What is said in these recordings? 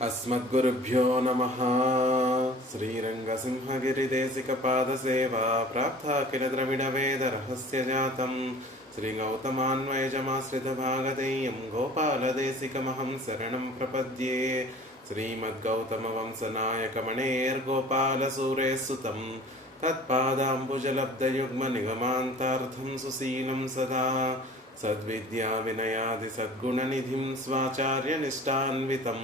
अस्मद्गुरुभ्यो नमः। श्रीरङ्गसिंहगिरिदेशिकपादसेवा प्राप्ताखिलद्रविडवेदरहस्यजातं श्रीगौतमान्वयजमाश्रितभागधेयं गोपालदेशिकमहं शरणं प्रपद्ये। श्रीमद्गौतमवंशनायकमणेर्गोपालसूरेः तत्पादाम्बुजलब्धयुग्मनिगमान्तार्थं सुशीलं सदा सद्विद्याविनयादिसद्गुणनिधिं स्वाचार्यनिष्ठान्वितं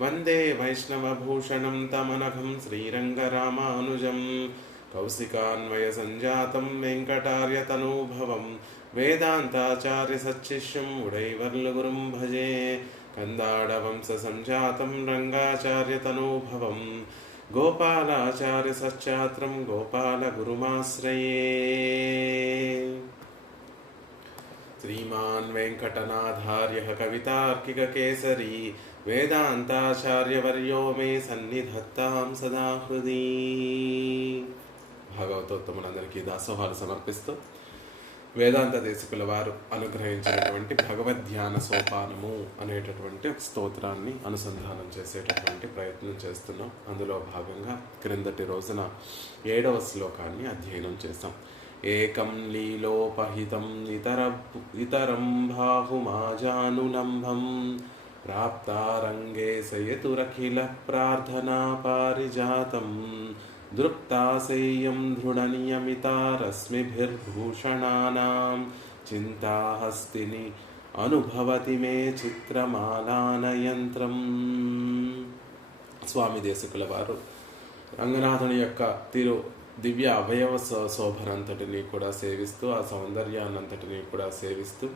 वंदे वैष्णवभूषणं तमनघं श्रीरङ्गरामानुजं कौशिकान्वयसञ्जातं वेङ्कटार्यतनूभवं वेदान्ताचार्यसच्शिष्यं उडैवर्लुगुरुं भजे। कन्दाडवंशसञ्जातं रङ्गाचार्यतनूभवं गोपालाचार्यसच्चात्रं गोपालगुरुमाश्रये। श्रीमान् वेङ्कटनाथार्यः कवितार्किककेसरी वेदांताचार्यवर्यो मे सन्निधत्तां सदा हृदि। భాగవతోత్తములందరికీ దాసోహాలు సమర్పిస్తూ వేదాంత దేశికుల వారు అనుగ్రహించినటువంటి భగవద్ధ్యాన సోపానము అనేటటువంటి ఒక స్తోత్రాన్ని అనుసంధానం చేసేటటువంటి ప్రయత్నం చేస్తున్నాం. అందులో భాగంగా క్రిందటి రోజున 7వ శ్లోకాన్ని అధ్యయనం చేశాం. ఏకం లీలోపహితం ఇతరం బాహుమాజానులంబం ప్రాప్తారంగే సయతురఖిల ప్రార్థనా పారిజాతం దృప్తాసేయం దృఢనియమితారశ్మిభిర్భూషణానాం చింతాహస్తిని అనుభవతి మే చిత్రమాలానయంత్రం. స్వామి దేశికుల వారు రంగనాథుని యొక్క దివ్య అవయవ శోభనంతటిని కూడా సేవిస్తూ, ఆ సౌందర్యాన్నంతటిని కూడా సేవిస్తూ,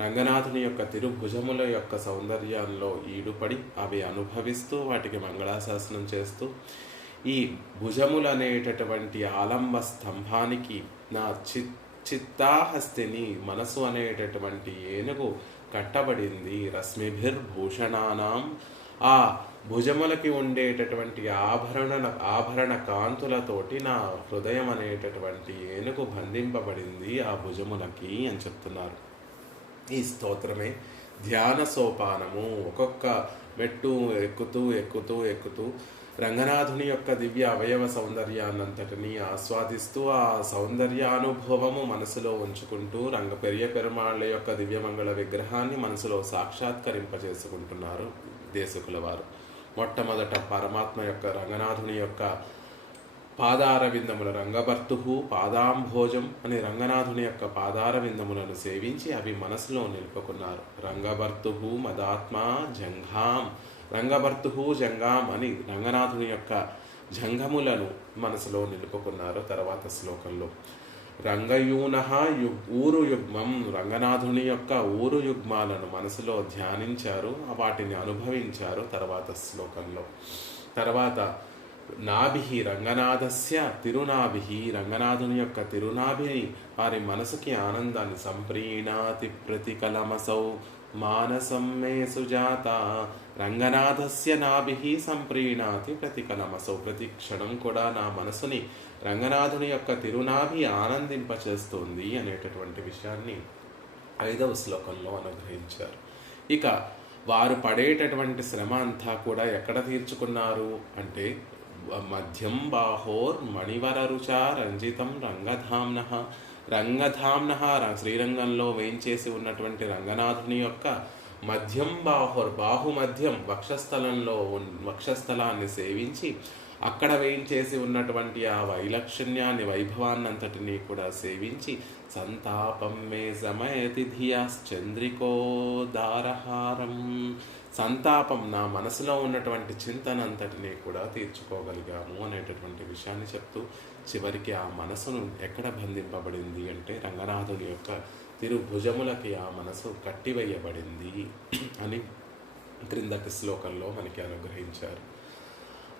రంగనాథుని యొక్క తిరుభుజముల యొక్క సౌందర్యాల్లో ఈడుపడి అవి అనుభవిస్తూ వాటికి మంగళాశాసనం చేస్తూ, ఈ భుజములు అనేటటువంటి ఆలంబ స్తంభానికి నా చిత్తాహస్తిని మనసు అనేటటువంటి ఏనుగు కట్టబడింది. రశ్మిభిర్భూషణానాం, ఆ భుజములకి ఉండేటటువంటి ఆభరణ కాంతులతోటి నా హృదయం అనేటటువంటి ఏనుగు బంధింపబడింది ఆ భుజములకి అని చెప్తున్నారు. ఈ స్తోత్రమే ధ్యాన సోపానము. ఒక్కొక్క మెట్టు ఎక్కుతూ ఎక్కుతూ ఎక్కుతూ రంగనాథుని యొక్క దివ్య అవయవ సౌందర్యాన్నంతటిని ఆస్వాదిస్తూ, ఆ సౌందర్యానుభవము మనసులో ఉంచుకుంటూ పెరియ పెరుమాళ్ళ యొక్క దివ్యమంగళ విగ్రహాన్ని మనసులో సాక్షాత్కరింపజేసుకుంటున్నారు దేశకుల వారు. మొట్టమొదట పరమాత్మ యొక్క రంగనాథుని యొక్క పాదార విందముల రంగభర్తు పాదాంభోజం అని రంగనాథుని యొక్క పాదార విందములను సేవించి అవి మనసులో నిలుపుకున్నారు. రంగభర్తు మదాత్మ జంఘాం, రంగభర్తు జంఘాం అని రంగనాథుని యొక్క జంఘములను మనసులో నిలుపుకున్నారు. తర్వాత శ్లోకంలో రంగయూన ఊరు యుగ్మం, రంగనాథుని యొక్క ఊరు యుగ్మాలను మనసులో ధ్యానించారు, వాటిని అనుభవించారు. తర్వాత శ్లోకంలో తర్వాత నాభి రంగనాథస్య తిరునాభి, రంగనాథుని యొక్క తిరునాభిని వారి మనసుకి ఆనందాన్ని సంప్రీణాతి ప్రతికలమసౌ మానసం మే సుజాత, రంగనాథస్య నాభి సంప్రీణాతి ప్రతికలమసౌ, ప్రతి క్షణం కూడా నా మనసుని రంగనాథుని యొక్క తిరునాభి ఆనందింపచేస్తుంది అనేటటువంటి విషయాన్ని 5వ శ్లోకంలో అనుగ్రహించారు. ఇక వారు పడేటటువంటి శ్రమ అంతా కూడా ఎక్కడ తీర్చుకున్నారు అంటే మధ్యం బాహోర్ మణివరరుచా రంజితం రంగధామ్న, రంగధామ్న శ్రీరంగంలో వేయించేసి ఉన్నటువంటి రంగనాథుని యొక్క మధ్యం బాహోర్, బాహుమధ్యం వక్షస్థలాన్ని సేవించి అక్కడ వేయించేసి ఉన్నటువంటి ఆ వైలక్షణ్యాన్ని వైభవాన్నంతటినీ కూడా సేవించి సంతాపం మే సమయతి ధియాశ్చంద్రికో దారహారం, సంతాపం నా మనసులో ఉన్నటువంటి చింతనంతటినీ కూడా తీర్చుకోగలిగాము అనేటటువంటి విషయాన్ని చెప్తూ చివరికి ఆ మనసును ఎక్కడ బంధింపబడింది అంటే రంగనాథుని యొక్క తిరుభుజములకి ఆ మనసు కట్టివేయబడింది అని క్రిందటి శ్లోకంలో మనకి అనుగ్రహించారు.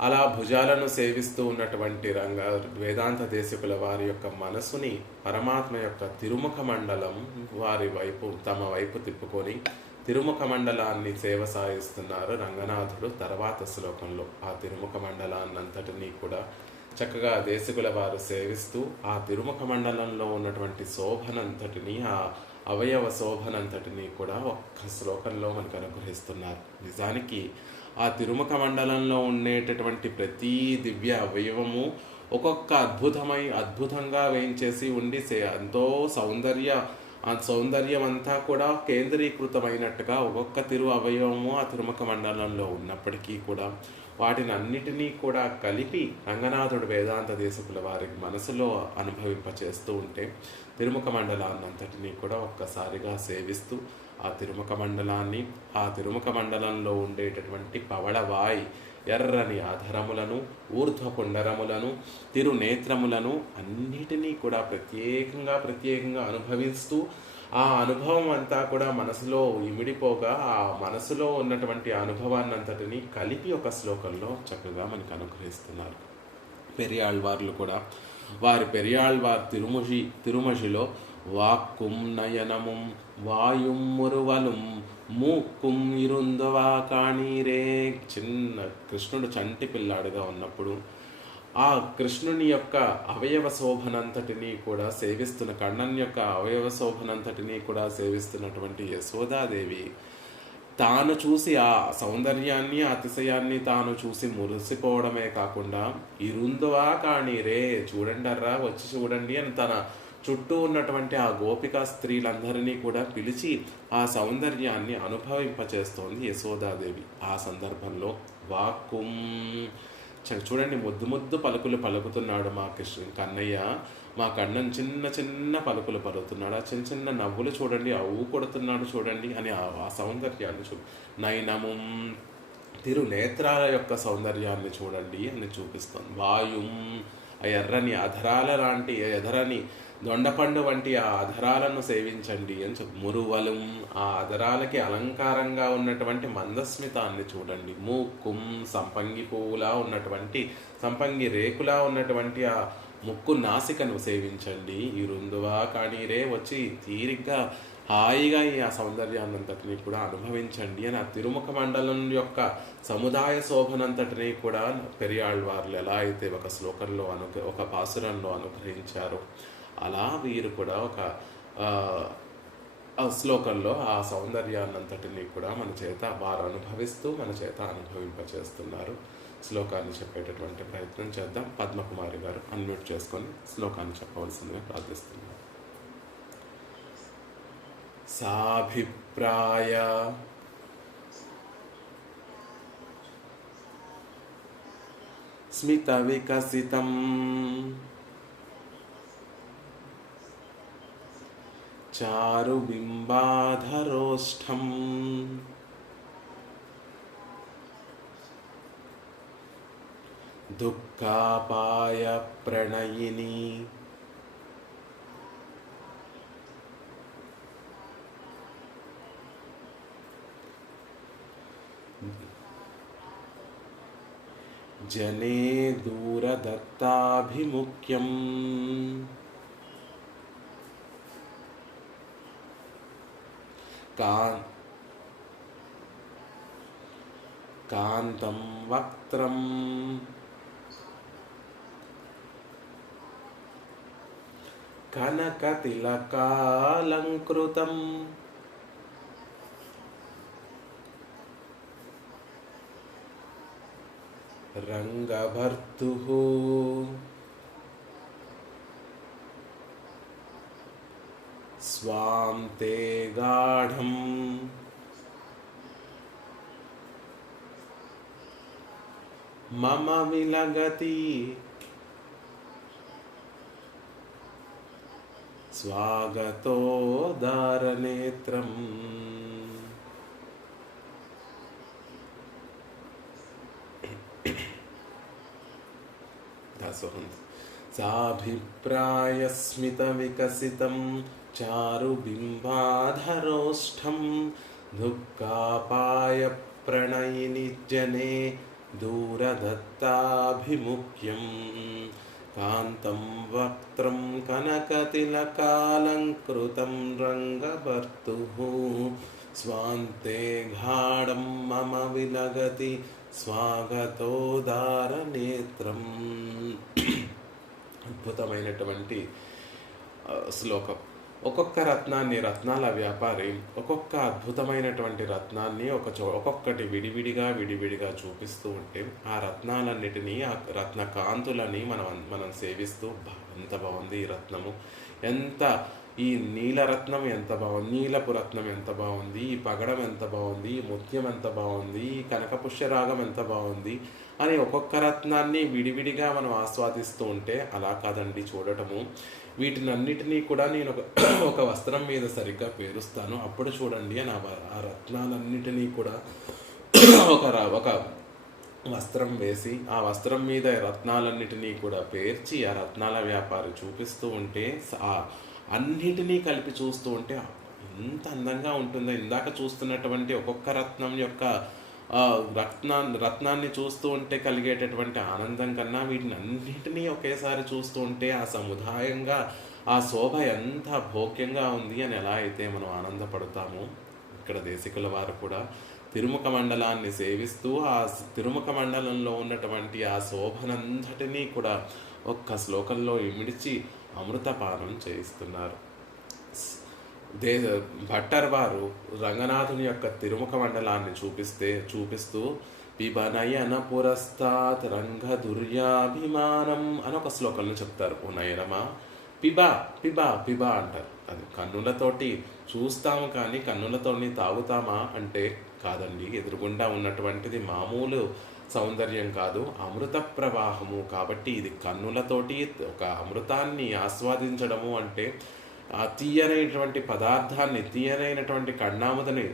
అలా భుజాలను సేవిస్తూ ఉన్నటువంటి వేదాంత దేశికుల వారి యొక్క మనసుని పరమాత్మ యొక్క తిరుముఖ మండలం తమ వైపు తిప్పుకొని తిరుముఖ మండలాన్ని సేవ సాగిస్తున్నారు రంగనాథుడు. తర్వాత శ్లోకంలో ఆ తిరుముఖ మండలాన్నంతటినీ కూడా చక్కగా దేశికుల వారు సేవిస్తూ ఆ తిరుముఖ మండలంలో ఉన్నటువంటి శోభనంతటిని, ఆ అవయవ శోభనంతటినీ కూడా ఒక్క శ్లోకంలో మనకు అనుగ్రహిస్తున్నారు. నిజానికి ఆ తిరుముఖ మండలంలో ఉండేటటువంటి ప్రతి దివ్య అవయవము ఒక్కొక్క అద్భుతంగా వేయించేసి ఉండి ఎంతో ఆ సౌందర్యం అంతా కూడా కేంద్రీకృతమైనట్టుగా ఒక్కొక్క తిరు అవయవము ఆ తిరుముఖ మండలంలో ఉన్నప్పటికీ కూడా వాటిని అన్నిటినీ కూడా కలిపి రంగనాథుడు వేదాంత దేశకుల వారికి మనసులో అనుభవింపచేస్తూ ఉంటే తిరుముఖ మండలాన్నంతటినీ కూడా ఒక్కసారిగా సేవిస్తూ ఆ తిరుముఖ మండలాన్ని, ఆ తిరుముఖ మండలంలో ఉండేటటువంటి పవళవాయి ఎర్రని ఆధరములను, ఊర్ధ్వపుండరములను, తిరునేత్రములను అన్నిటినీ కూడా ప్రత్యేకంగా అనుభవిస్తూ ఆ అనుభవం అంతా కూడా మనసులో ఇమిడిపోగా ఆ మనసులో ఉన్నటువంటి అనుభవాన్ని అంతటిని కలిపి ఒక శ్లోకంలో చక్కగా మనకు అనుగ్రహిస్తున్నారు. పెరియాళ్వార్లు కూడా వారి పెరియాళ్వార్ తిరుమషిలో వాక్కుం నయనముం వాయుం మురువలుం మూక్కుం ఇరుందవా కాణీరే. చిన్న కృష్ణుడు చంటి పిల్లాడుగా ఉన్నప్పుడు ఆ కృష్ణుని యొక్క అవయవ శోభనంతటినీ కూడా కണ്ണన్ యొక్క అవయవ శోభనంతటినీ కూడా సేవిస్తున్నటువంటి యశోదాదేవి తాను చూసి ఆ సౌందర్యాన్ని, అతిశయాన్ని తాను చూసి మురిసిపోవడమే కాకుండా ఇరుందువా కానీ రే, చూడండర్రా, వచ్చి చూడండి అని తన చుట్టూ ఉన్నటువంటి ఆ గోపికా స్త్రీలందరినీ కూడా పిలిచి ఆ సౌందర్యాన్ని అనుభవింపచేస్తోంది యశోదాదేవి. ఆ సందర్భంలో వాక్కుం, చూడండి ముద్దు పలుకులు పలుకుతున్నాడు మా కన్నయ్య, మా కన్నన్ చిన్న పలుకులు పలుకుతున్నాడు, ఆ చిన్న నవ్వులు చూడండి, అవ్వు కొడుతున్నాడు చూడండి అని ఆ సౌందర్యాన్ని నయనము తిరునేత్రాల యొక్క సౌందర్యాన్ని చూడండి అని చూపిస్తుంది. వాయుం, ఆ ఎర్రని అధరాల లాంటి ఎదరని దొండపండు వంటి ఆ అధరాలను సేవించండి అని మురువలం, ఆ అధరాలకి అలంకారంగా ఉన్నటువంటి మందస్మితాన్ని చూడండి. మూక్కుం, సంపంగి పువ్వులా ఉన్నటువంటి, సంపంగి రేకులా ఉన్నటువంటి ఆ ముక్కు నాసికను సేవించండి. ఈ రుందువా కానీ రే, వచ్చి తీరిగ్గా హాయిగా ఈ ఆ సౌందర్యాన్నంతటినీ కూడా అనుభవించండి అని ఆ తిరుముఖ మండలం యొక్క సముదాయ శోభనంతటినీ కూడా పెరియాళ్వార్లు ఎలా అయితే ఒక శ్లోకంలో ఒక పాసురంలో అనుగ్రహించారో అలా వీరు కూడా ఒక శ్లోకంలో ఆ సౌందర్యాన్నంతటినీ కూడా మన చేత వారు అనుభవిస్తూ మన చేత అనుభవింపచేస్తున్నారు. శ్లోకాన్ని చెప్పేటటువంటి ప్రయత్నం చేద్దాం. పద్మకుమారి గారు అన్మ్యూట్ చేసుకొని శ్లోకాన్ని చెప్పవలసిందిగా ప్రార్థిస్తున్నారు. సాభిప్రాయ స్మిత వికసితం చారు బింబాధరోష్టం దుఃఖాపాయ ప్రణయిని జనే దూరదత్తాభిముఖ్యం కాంతం వక్త్రం కనకతిలకాలంకృతం రంగభర్తుః స్వాం తే గాఢం మమ విలగతి స్వాగతోదారనేత్రం. సాభిప్రాయస్మిత వికసితం చారు బింబాధరోష్టం దుఃఖాపాయ ప్రణయిని జనే దూరదత్తాభిముఖ్యం కాంతం వక్త్రం కనకతిలకాలంకృతం రంగభర్తుః స్వాంతే గాఢం మమ విలగతి స్వాగతోదారనేత్రం. అద్భుతమైనటువంటి శ్లోకం. ఒక్కొక్క రత్నాన్ని, రత్నాల వ్యాపారి ఒక్కొక్క అద్భుతమైనటువంటి రత్నాన్ని ఒక్కొక్కటి విడివిడిగా చూపిస్తూ ఉంటే ఆ రత్నాలన్నిటినీ, ఆ రత్న కాంతులని మనం సేవిస్తూ ఎంత బాగుంది ఈ రత్నము, ఎంత ఈ నీలరత్నం ఎంత బాగుంది, నీలపు రత్నం ఎంత బాగుంది, ఈ పగడం ఎంత బాగుంది, ఈ ముత్యం ఎంత బాగుంది, ఈ కనకపుష్యరాగం ఎంత బాగుంది అని ఒక్కొక్క రత్నాన్ని విడివిడిగా మనం ఆస్వాదిస్తూ ఉంటే అలా కాదండి చూడటము. వీటినన్నిటినీ కూడా నేను ఒక వస్త్రం మీద సరిగ్గా పేరుస్తాను, అప్పుడు చూడండి అని ఆ రత్నాలన్నిటినీ కూడా ఒక వస్త్రం వేసి ఆ వస్త్రం మీద రత్నాలన్నిటినీ కూడా పేర్చి ఆ రత్నాల వ్యాపారి చూపిస్తూ ఉంటే అన్నిటినీ కలిపి చూస్తూ ఉంటే ఎంత అందంగా ఉంటుందో. ఇందాక చూస్తున్నటువంటి ఒక్కొక్క రత్నం యొక్క రత్నాన్ని చూస్తూ ఉంటే కలిగేటటువంటి ఆనందం కన్నా వీటిని అన్నిటినీ ఒకేసారి చూస్తూ ఉంటే ఆ సముదాయంగా ఆ శోభ ఎంత భోగ్యంగా ఉంది అని ఎలా అయితే మనం ఆనందపడతామో, ఇక్కడ దేశికుల వారు కూడా తిరుముఖ మండలాన్ని సేవిస్తూ ఆ తిరుముఖ మండలంలో ఉన్నటువంటి ఆ శోభనంతటినీ కూడా ఒక్క శ్లోకంలో ఇమిడిచి అమృతపానం చేయిస్తున్నారు. భట్టర్ వారు రంగనాథుని యొక్క తిరుముఖ మండలాన్ని చూపిస్తూ పిబనయన పురస్తాత్ రంగ దుర్యాభిమానం అని ఒక శ్లోకంలో చెప్తారు. ఓ నయనమా పిబా పిబా పిబా అంటారు. అది కన్నులతోటి చూస్తాము కానీ కన్నులతోని తాగుతామా అంటే కాదండి. ఎదురుగుండా ఉన్నటువంటిది మామూలు సౌందర్యం కాదు, అమృత ప్రవాహము. కాబట్టి ఇది కన్నులతోటి ఒక అమృతాన్ని ఆస్వాదించడము అంటే ఆ తీయనైనటువంటి పదార్థాన్ని, తీయనైనటువంటి కన్నాముదని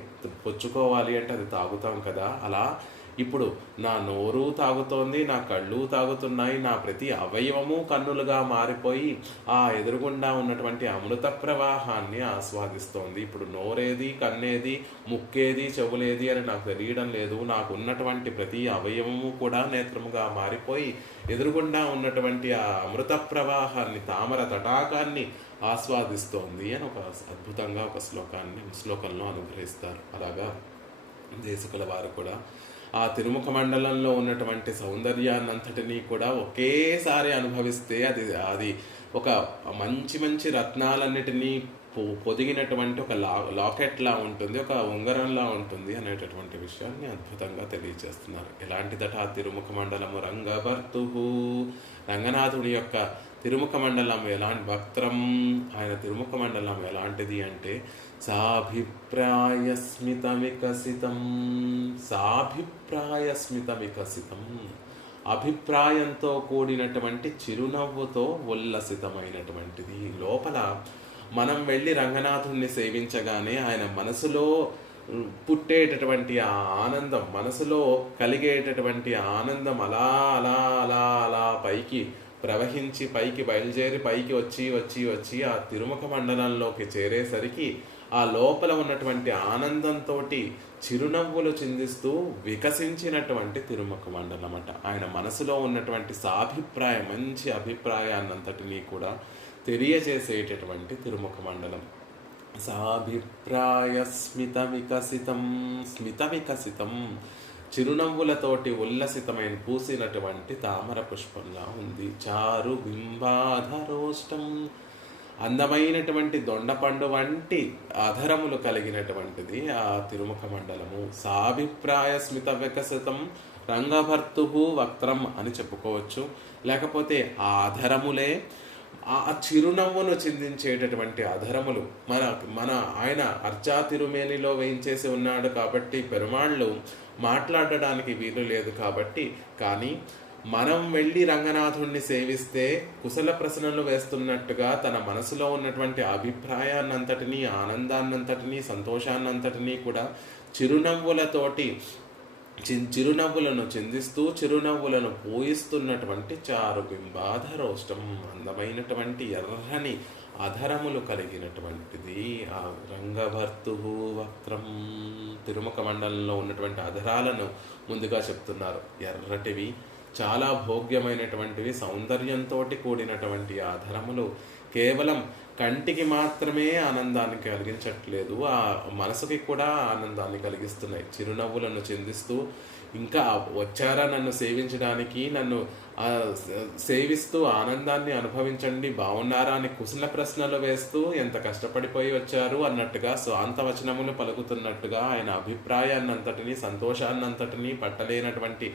పుచ్చుకోవాలి అంటే అది తాగుతాం కదా. అలా ఇప్పుడు నా నోరు తాగుతోంది, నా కళ్ళు తాగుతున్నాయి, నా ప్రతి అవయవము కన్నులుగా మారిపోయి ఆ ఎదురుగుండా ఉన్నటువంటి అమృత ప్రవాహాన్ని ఆస్వాదిస్తోంది. ఇప్పుడు నోరేది, కన్నేది, ముక్కేది, చెవులేది అని నాకు తెలియడం లేదు. నాకు ఉన్నటువంటి ప్రతి అవయవము కూడా నేత్రముగా మారిపోయి ఎదురుగుండా ఉన్నటువంటి ఆ అమృత ప్రవాహాన్ని, తామర తటాకాన్ని ఆస్వాదిస్తోంది అని ఒక అద్భుతంగా ఒక శ్లోకంలో అనుగ్రహిస్తారు. అలాగా దేశికుల వారు కూడా ఆ తిరుముఖ మండలంలో ఉన్నటువంటి సౌందర్యాన్నంతటినీ కూడా ఒకేసారి అనుభవిస్తే అది ఒక మంచి రత్నాలన్నిటినీ పొదిగినటువంటి ఒక లాకెట్లా ఉంటుంది, ఒక ఉంగరంలా ఉంటుంది అనేటటువంటి విషయాన్ని అద్భుతంగా తెలియజేస్తున్నారు. ఎలాంటిదట ఆ తిరుముఖ మండలము? రంగభర్తు, రంగనాథుడి యొక్క తిరుముఖ మండలం ఎలాంటి వక్త్రం, ఆయన తిరుముఖ మండలం ఎలాంటిది అంటే సాభిప్రాయస్మిత వికసితం, అభిప్రాయంతో కూడినటువంటి చిరునవ్వుతో ఉల్లసితమైనటువంటిది. లోపల మనం వెళ్ళి రంగనాథుణ్ణి సేవించగానే ఆయన మనసులో పుట్టేటటువంటి ఆ ఆనందం, మనసులో కలిగేటటువంటి ఆనందం అలా అలా అలా అలా పైకి ప్రవహించి పైకి బయలుదేరి పైకి వచ్చి ఆ తిరుముఖ మండలంలోకి చేరేసరికి ఆ లోపల ఉన్నటువంటి ఆనందంతో చిరునవ్వులు చిందిస్తూ వికసించినటువంటి తిరుముఖ మండలం అట. ఆయన మనసులో ఉన్నటువంటి సాభిప్రాయం, మంచి అభిప్రాయాన్నంతటినీ కూడా తెలియజేసేటటువంటి తిరుముఖ మండలం. సాభిప్రాయ స్మిత వికసితం చిరునవ్వులతోటి ఉల్లసితమైన పూసినటువంటి తామర పుష్పంగా ఉంది. చారు బింబాధరోష్టం, అందమైనటువంటి దొండపండు వంటి అధరములు కలిగినటువంటిది ఆ తిరుముఖ మండలము. సాభిప్రాయ స్మిత వికసితం రంగభర్తు వక్త్రం అని చెప్పుకోవచ్చు. లేకపోతే ఆ అధరములే ఆ చిరునవ్వును చిందించేటటువంటి అధరములు. మన ఆయన అర్చా తిరుమేనిలో వేయించేసి ఉన్నాడు కాబట్టి పెరుమాళ్ళు మాట్లాడడానికి వీలు లేదు కాబట్టి, కానీ మనం వెళ్ళి రంగనాథుణ్ణి సేవిస్తే కుశల ప్రశ్నలు వేస్తున్నట్టుగా తన మనసులో ఉన్నటువంటి అభిప్రాయాన్నంతటినీ, ఆనందాన్నంతటినీ, సంతోషాన్నంతటినీ కూడా చిరునవ్వులను చిందిస్తూ చిరునవ్వులను పూయిస్తున్నటువంటి చారు బింబాధరోష్టం, అందమైనటువంటి ఎర్రని అధరములు కలిగినటువంటిది ఆ రంగభర్తు వక్త్రం. తిరుముఖ మండలంలో ఉన్నటువంటి అధరాలను ముందుగా చెప్తున్నారు. ఎర్రటివి, చాలా భోగ్యమైనటువంటివి, సౌందర్యంతో కూడినటువంటి ఆధరములు కేవలం కంటికి మాత్రమే ఆనందాన్ని కలిగించట్లేదు, ఆ మనసుకి కూడా ఆనందాన్ని కలిగిస్తున్నాయి. చిరునవ్వులను చిందిస్తూ ఇంకా వచ్చారా నన్ను సేవించడానికి, నన్ను సేవిస్తూ ఆనందాన్ని అనుభవించండి, బాగున్నారా అని కుశల ప్రశ్నలు వేస్తూ ఎంత కష్టపడిపోయి వచ్చారు అన్నట్టుగా స్వాంత వచనములు పలుకుతున్నట్టుగా ఆయన అభిప్రాయాన్నంతటినీ, సంతోషాన్నంతటినీ, పట్టలేనటువంటి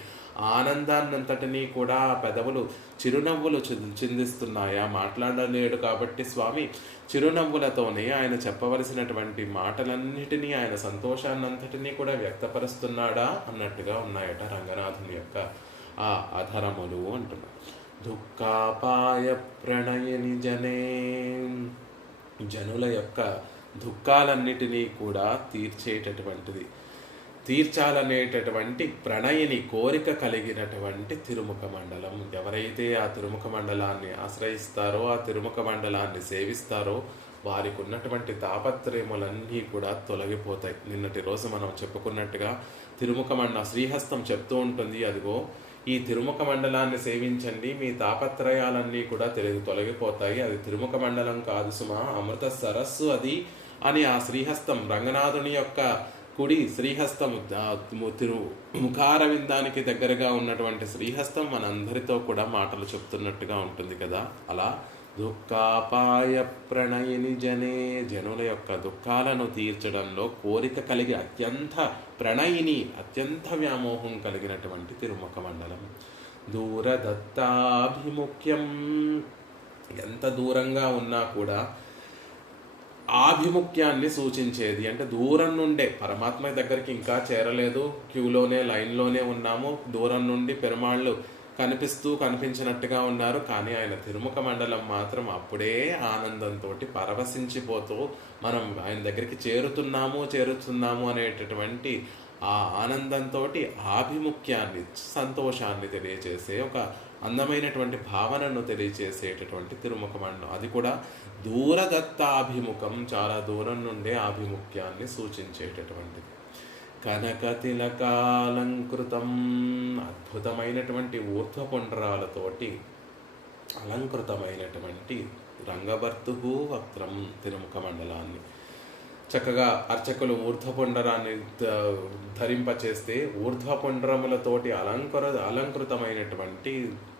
ఆనందాన్నంతటినీ కూడా పెదవులు చిరునవ్వులు చిందిస్తున్నాయా? మాట్లాడలేడు కాబట్టి స్వామి చిరునవ్వులతోనే ఆయన చెప్పవలసినటువంటి మాటలన్నిటినీ, ఆయన సంతోషాన్నంతటినీ కూడా వ్యక్తపరుస్తున్నాడా అన్నట్టుగా ఉన్నాయట రంగనాథుని యొక్క ఆ అధరములు అంటున్నారు. దుఃఖాపాయ ప్రణయని జనే, జనుల యొక్క దుఃఖాలన్నిటినీ కూడా తీర్చాలనేటటువంటి ప్రణయని కోరిక కలిగినటువంటి తిరుముఖ మండలం. ఎవరైతే ఆ తిరుముఖ మండలాన్ని ఆశ్రయిస్తారో, ఆ తిరుముఖ మండలాన్ని సేవిస్తారో వారికి ఉన్నటువంటి తాపత్రయములన్నీ కూడా తొలగిపోతాయి. నిన్నటి రోజు మనం చెప్పుకున్నట్టుగా తిరుముఖ శ్రీహస్తం చెప్తూ ఉంటుంది, అదిగో ఈ తిరుముఖ మండలాన్ని సేవించండి, మీ తాపత్రయాలన్నీ కూడా తొలగిపోతాయి. అది తిరుముఖ మండలం కాదు సుమా, అమృత సరస్సు అది అని ఆ శ్రీహస్తం, రంగనాథుని యొక్క కుడి శ్రీహస్తము ముఖారవిందానికి దగ్గరగా ఉన్నటువంటి శ్రీహస్తం మనందరితో కూడా మాటలు చెప్తున్నట్టుగా ఉంటుంది కదా. అలా దుఃఖాపాయ ప్రణయిని జనే, జనుల యొక్క దుఃఖాలను తీర్చడంలో కోరిక కలిగి అత్యంత ప్రణయిని, అత్యంత వ్యామోహం కలిగినటువంటి తిరుముఖ మండలం. దూరదత్తాభిముఖ్యం, ఎంత దూరంగా ఉన్నా కూడా ఆభిముఖ్యాన్ని సూచించేది. అంటే దూరం నుండే పరమాత్మ దగ్గరికి ఇంకా చేరలేదు, క్యూలోనే లైన్లోనే ఉన్నాము, దూరం నుండి పెరుమాళ్ళు కనిపించినట్టుగా ఉన్నారు. కానీ ఆయన తిరుముఖ మండలం మాత్రం అప్పుడే ఆనందంతో పరవశించిపోతూ మనం ఆయన దగ్గరికి చేరుతున్నాము అనేటటువంటి ఆ ఆనందంతో ఆభిముఖ్యాన్ని, సంతోషాన్ని తెలియజేసే ఒక అందమైనటువంటి భావనను తెలియజేసేటటువంటి తిరుముఖ మండలం. అది కూడా దూరదత్తాభిముఖం, చాలా దూరం నుండే ఆభిముఖ్యాన్ని సూచించేటటువంటిది. కనక తిలకాలంకృతం, అద్భుతమైనటువంటి ఊర్ధ్వపుండ్రాలతోటి అలంకృతమైనటువంటి రంగభర్తుహు వక్త్రం తిరుముఖ మండలాన్ని చక్కగా అర్చకులు ఊర్ధ్వపుండరాన్ని ధరింపచేస్తే ఊర్ధ్వపుండరములతోటి అలంకృతమైనటువంటి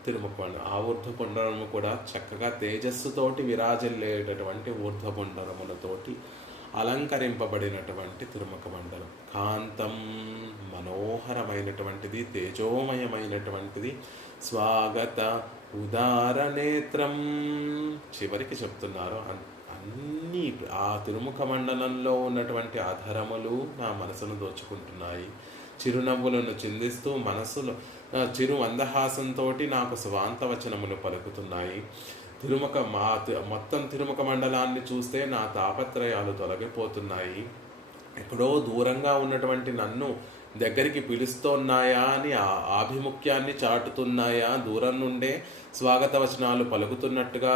తిరుముఖ మండలం. ఆ ఊర్ధ్వపుండరము కూడా చక్కగా తేజస్సుతోటి విరాజిల్లేటటువంటి ఊర్ధ్వపుండరములతోటి అలంకరింపబడినటువంటి తిరుముఖ మండలం. కాంతం, మనోహరమైనటువంటిది, తేజోమయమైనటువంటిది. స్వాగత ఉదార నేత్రం, చివరికి చెప్తున్నారు అన్నీ ఆ తిరుముఖ మండలంలో ఉన్నటువంటి ఆధారములు నా మనసును దోచుకుంటున్నాయి. చిరునవ్వులను చిందిస్తూ మనసులో చిరు మందహాసంతో నాకు స్వాంత వచనములు పలుకుతున్నాయి. మొత్తం తిరుముఖ మండలాన్ని చూస్తే నా తాపత్రయాలు తొలగిపోతున్నాయి. ఎక్కడో దూరంగా ఉన్నటువంటి నన్ను దగ్గరికి పిలుస్తున్నాయా అని ఆభిముఖ్యాన్ని చాటుతున్నాయా, దూరం నుండే స్వాగత వచనాలు పలుకుతున్నట్టుగా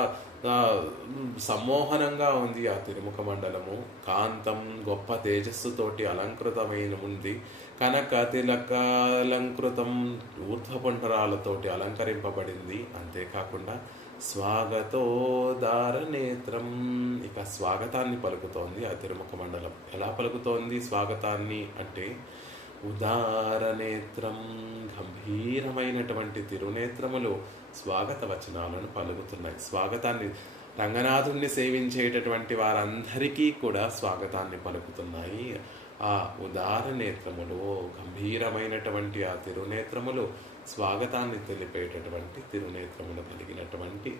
సమ్మోహనంగా ఉంది ఆ తిరుముఖ మండలము. కాంతం, గొప్ప తేజస్సుతోటి అలంకృతమైన ఉంది. కనక తిలకాలంకృతం, ఊర్ధ్వపుండరాలతోటి అలంకరింపబడింది. అంతేకాకుండా స్వాగతోదార నేత్రం, ఇక స్వాగతాన్ని పలుకుతోంది ఆ తిరుముఖ మండలం. ఎలా పలుకుతోంది స్వాగతాన్ని అంటే ఉదార నేత్రం, గంభీరమైనటువంటి తిరునేత్రములు స్వాగత వచనాలను పలుకుతున్నాయి. స్వాగతాన్ని, రంగనాథుణ్ణి సేవించేటటువంటి వారందరికీ కూడా స్వాగతాన్ని పలుకుతున్నాయి ఆ ఉదార నేత్రములు. గంభీరమైనటువంటి ఆ తిరునేత్రములు స్వాగతాన్ని తెలిపేటటువంటి తిరునేత్రములు కలిగినటువంటి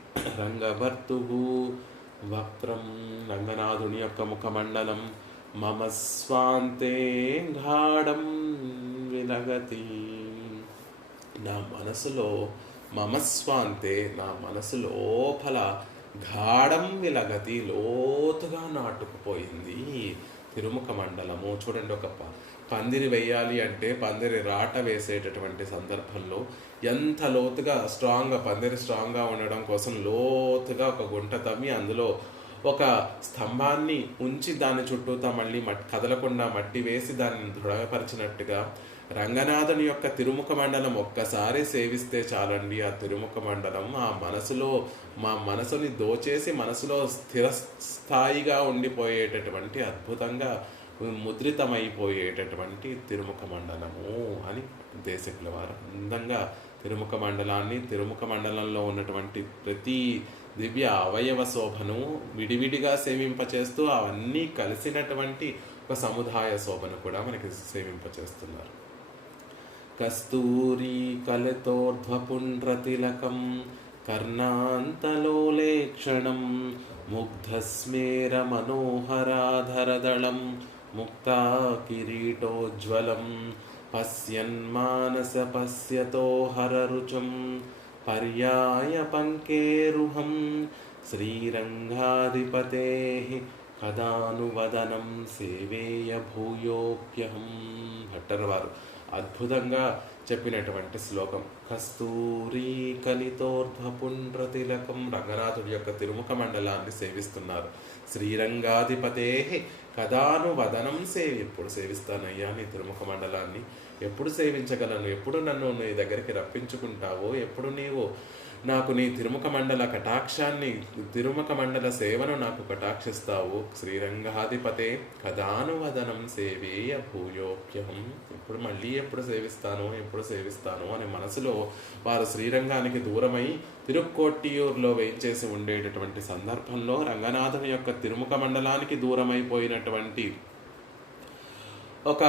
రంగభర్తువు వక్త్రం, రంగనాథుని యొక్క ముఖమండలం. మమ స్వాంతే గాఢం విలగతి, నా మనసులో మమస్వాంతే, నా మనసు లోపల గాఢం విలగతి, లోతుగా నాటుకుపోయింది తిరుముఖ మండలము. చూడండి, ఒక పందిరి వేయాలి అంటే పందిరి రాట వేసేటటువంటి సందర్భంలో ఎంత లోతుగా పందిరి స్ట్రాంగ్గా ఉండడం కోసం లోతుగా ఒక గుంట తవ్వి అందులో ఒక స్తంభాన్ని ఉంచి దాని చుట్టూతా మళ్ళీ కదలకుండా మట్టి వేసి దాన్ని దృఢపరిచినట్టుగా రంగనాథుని యొక్క తిరుముఖ మండలం ఒక్కసారి సేవిస్తే చాలండి. ఆ తిరుముఖ మండలం మా మనసుని దోచేసి మనసులో స్థిరస్థాయిగా ఉండిపోయేటటువంటి అద్భుతంగా ముద్రితమైపోయేటటువంటి తిరుముఖ మండలము అని దేశకుల వారు అందంగా తిరుముఖ మండలాన్ని, తిరుముఖ మండలంలో ఉన్నటువంటి ప్రతి దివ్య అవయవ శోభను విడివిడిగా సేవింపచేస్తూ అవన్నీ కలిసినటువంటి ఒక సముదాయ శోభను కూడా మనకి సేవింపచేస్తున్నారు. కస్తూరి కలతోర్ధ్వపుండ్రతిలకం కర్ణాంతలోలేక్షణం ముగ్ధస్మేర మనోహరాధరదళం ముక్తా కిరీటోజ్వలం పశ్యన్మానస పశ్యతో హరరుచం పర్యాయ పంకేరుహం శ్రీరంగాధిపతేః కదానువదనం సేవేయ భూయోప్యహం. భట్టర్ వారు అద్భుతంగా చెప్పినటువంటి శ్లోకం. కస్తూరి కలితోర్ధ్వపుండ్రతిలకం, రంగనాథుడి యొక్క తిరుముఖ మండలాన్ని సేవిస్తున్నారు. శ్రీరంగాధిపతే కదాను వదనం ఎప్పుడు సేవిస్తానయ్యా నీ తిరుముఖ మండలాన్ని, ఎప్పుడు సేవించగలను, ఎప్పుడు నన్ను నీ దగ్గరికి రప్పించుకుంటావో, ఎప్పుడు నీవు నాకు నీ తిరుముఖ మండల కటాక్షాన్ని, తిరుముఖ మండల సేవను నాకు కటాక్షిస్తావు. శ్రీరంగాధిపతే కదానువదనం సేవేయ భూయోప్యహం, ఇప్పుడు మళ్ళీ ఎప్పుడు సేవిస్తాను అనే మనసులో వారు శ్రీరంగానికి దూరమై తిరుక్కోట్టియూరులో వేయించేసి ఉండేటటువంటి సందర్భంలో రంగనాథుని యొక్క తిరుముఖ మండలానికి దూరమైపోయినటువంటి ఒక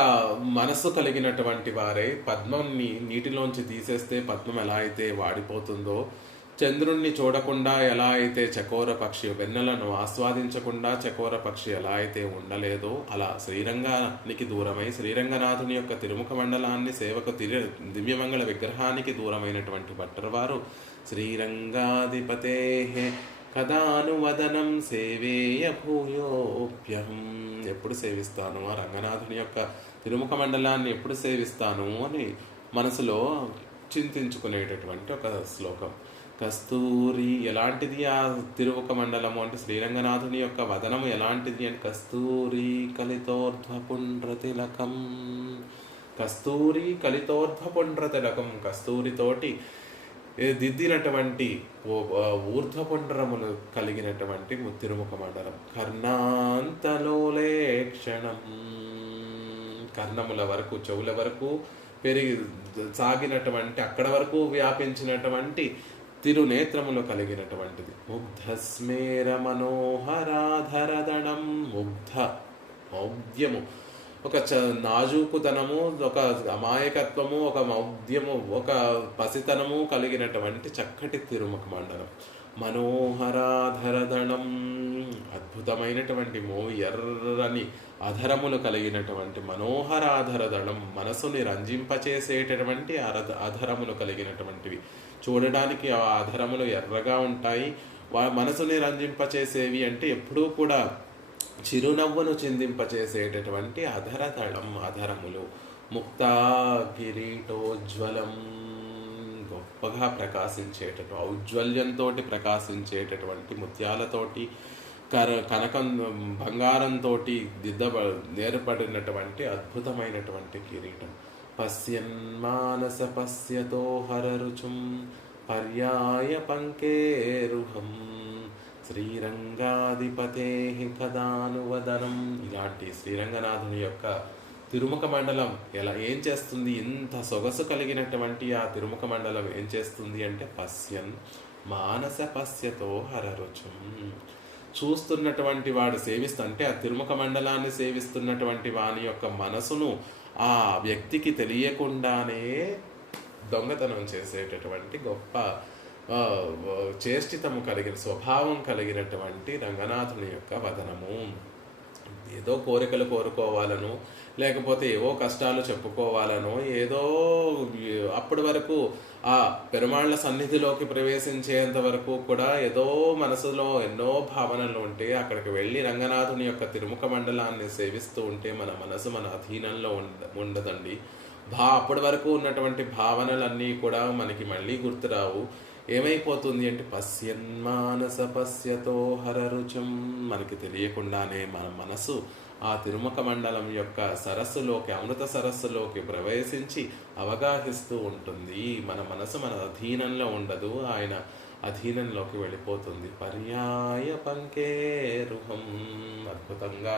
మనస్సు కలిగినటువంటి వారే పద్మంని నీటిలోంచి తీసేస్తే పద్మం ఎలా అయితే వాడిపోతుందో, చంద్రుణ్ణి చూడకుండా ఎలా అయితే చకోర పక్షి వెన్నెలను ఆస్వాదించకుండా చకోర పక్షి ఎలా అయితే ఉండలేదో, అలా శ్రీరంగానికి దూరమై శ్రీరంగనాథుని యొక్క తిరుముఖ మండలాన్ని సేవకు దివ్యమంగళ విగ్రహానికి దూరమైనటువంటి భట్టర్ వారు శ్రీరంగాధిపతే కదానువదనం సేవేయ భూయోప్యహం, ఎప్పుడు సేవిస్తాను ఆ రంగనాథుని యొక్క తిరుముఖ మండలాన్ని ఎప్పుడు సేవిస్తాను అని మనసులో చింతించుకునేటటువంటి ఒక శ్లోకం. కస్తూరి ఎలాంటిది ఆ తిరుముఖ మండలము అంటే శ్రీరంగనాథుని యొక్క వదనము ఎలాంటిది అంటే కస్తూరి కలితోర్ధ్వపుండ్రతిలకం, కస్తూరి కలితోర్ధ్వపుండ్రతిలకం, కస్తూరితోటి దిద్దినటువంటి ఊర్ధ్వపుండ్రములు కలిగినటువంటి తిరుముఖ మండలం. కర్ణాంతలోలేక్షణం, కర్ణముల వరకు చెవుల వరకు పెరిగి సాగినటువంటి అక్కడ వరకు వ్యాపించినటువంటి తిరునేత్రములు కలిగినటువంటిది. ముగ్ధస్మేర మనోహరాధరదణం, ముగ్ధ మౌద్యము, ఒక నాజూకుతనము, ఒక అమాయకత్వము, ఒక మౌద్యము, ఒక పసితనము కలిగినటువంటి చక్కటి తిరుముఖ మండలం. మనోహరాధరదణం, అద్భుతమైనటువంటి ఎర్రని అధరములు కలిగినటువంటి మనోహరాధరదళం, మనసుని రంజింపచేసేటటువంటి అధరములు కలిగినటువంటివి. చూడడానికి ఆ అధరములు ఎర్రగా ఉంటాయి. మనసుని రంజింపచేసేవి అంటే ఎప్పుడూ కూడా చిరునవ్వును చిందింపచేసేటటువంటి అధరదళం, అధరములు. ముక్తా కిరీటోజ్వలం, గొప్పగా ప్రకాశించేటటువంటి ఔజ్వల్యంతో ప్రకాశించేటటువంటి ముత్యాలతోటి కనకం బంగారంతో నేర్పడినటువంటి అద్భుతమైనటువంటి కిరీటం. పశ్యన్మానస పశ్యతో హరరుచుం పర్యాయ పంకేరుహం శ్రీరంగాధిపతే కదానువదనం. ఇలాంటి శ్రీరంగనాథుని యొక్క తిరుముఖ మండలం ఏం చేస్తుంది, ఇంత సొగసు కలిగినటువంటి ఆ తిరుముఖ మండలం ఏం చేస్తుంది అంటే పశ్యన్ మానస పశ్యతో హరరుచుం, చూస్తున్నటువంటి వాడు అంటే ఆ తిరుముఖ మండలాన్ని సేవిస్తున్నటువంటి వాని యొక్క మనసును ఆ వ్యక్తికి తెలియకుండానే దొంగతనం చేసేటటువంటి గొప్ప చేష్టితము కలిగిన స్వభావం కలిగినటువంటి రంగనాథుని యొక్క వదనము. ఏదో కోరికలు కోరుకోవాలను, లేకపోతే ఏవో కష్టాలు చెప్పుకోవాలను, ఏదో అప్పటి వరకు ఆ పెరుమాళ్ల సన్నిధిలోకి ప్రవేశించేంత వరకు కూడా ఏదో మనసులో ఎన్నో భావనలు ఉంటే అక్కడికి వెళ్ళి రంగనాథుని యొక్క తిరుముఖ మండలాన్ని సేవిస్తూ ఉంటే మన మనసు మన అధీనంలో ఉండదండి. అప్పటి వరకు ఉన్నటువంటి భావనలన్నీ కూడా మనకి మళ్ళీ గుర్తురావు. ఏమైపోతుంది అంటే పశ్యన్మానస పశ్యతో హరరుచం, మనకి తెలియకుండానే మన మనసు ఆ తిరుముఖ మండలం యొక్క సరస్సులోకి, అమృత సరస్సులోకి ప్రవేశించి అవగాహిస్తూ ఉంటుంది. మన మనసు మన అధీనంలో ఉండదు, ఆయన అధీనంలోకి వెళ్ళిపోతుంది. పర్యాయ పంకేరుహం, అద్భుతంగా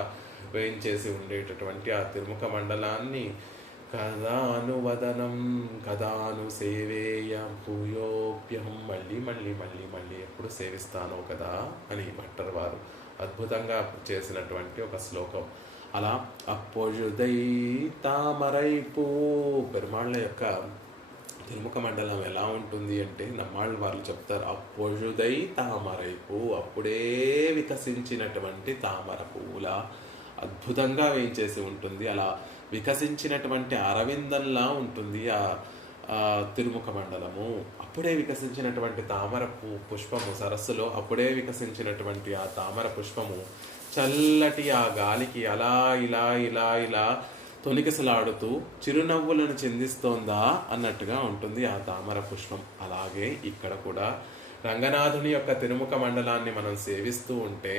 వేయించేసి ఉండేటటువంటి ఆ తిరుముఖ మండలాన్ని కదాను వదనం కదాను సేవేయ భూయోప్యహం, మళ్ళీ మళ్ళీ మళ్ళీ మళ్ళీ ఎప్పుడు సేవిస్తానో కదా అని భట్టర్ వారు అద్భుతంగా చేసినటువంటి ఒక శ్లోకం. అలా అప్పొഴുదై తామరైపూ, పెరుమాళ్ళ యొక్క తిరుముఖ మండలం ఎలా ఉంటుంది అంటే నమ్మాళ్ళు వాళ్ళు చెప్తారు, అప్పొഴുదై తామరైపు, అప్పుడే వికసించినటువంటి తామర పువ్వుల అద్భుతంగా వేయించేసి ఉంటుంది. అలా వికసించినటువంటి అరవిందంలా ఉంటుంది ఆ తిరుముఖ మండలము. అప్పుడే వికసించినటువంటి తామర పుష్పము, సరస్సులో అప్పుడే వికసించినటువంటి ఆ తామర పుష్పము చల్లటి ఆ గాలికి అలా ఇలా ఇలా ఇలా తొణికిసలాడుతూ చిరునవ్వులను చిందిస్తోందా అన్నట్టుగా ఉంటుంది ఆ తామర పుష్పం. అలాగే ఇక్కడ కూడా రంగనాథుని యొక్క తిరుముఖ మండలాన్ని మనం సేవిస్తూ ఉంటే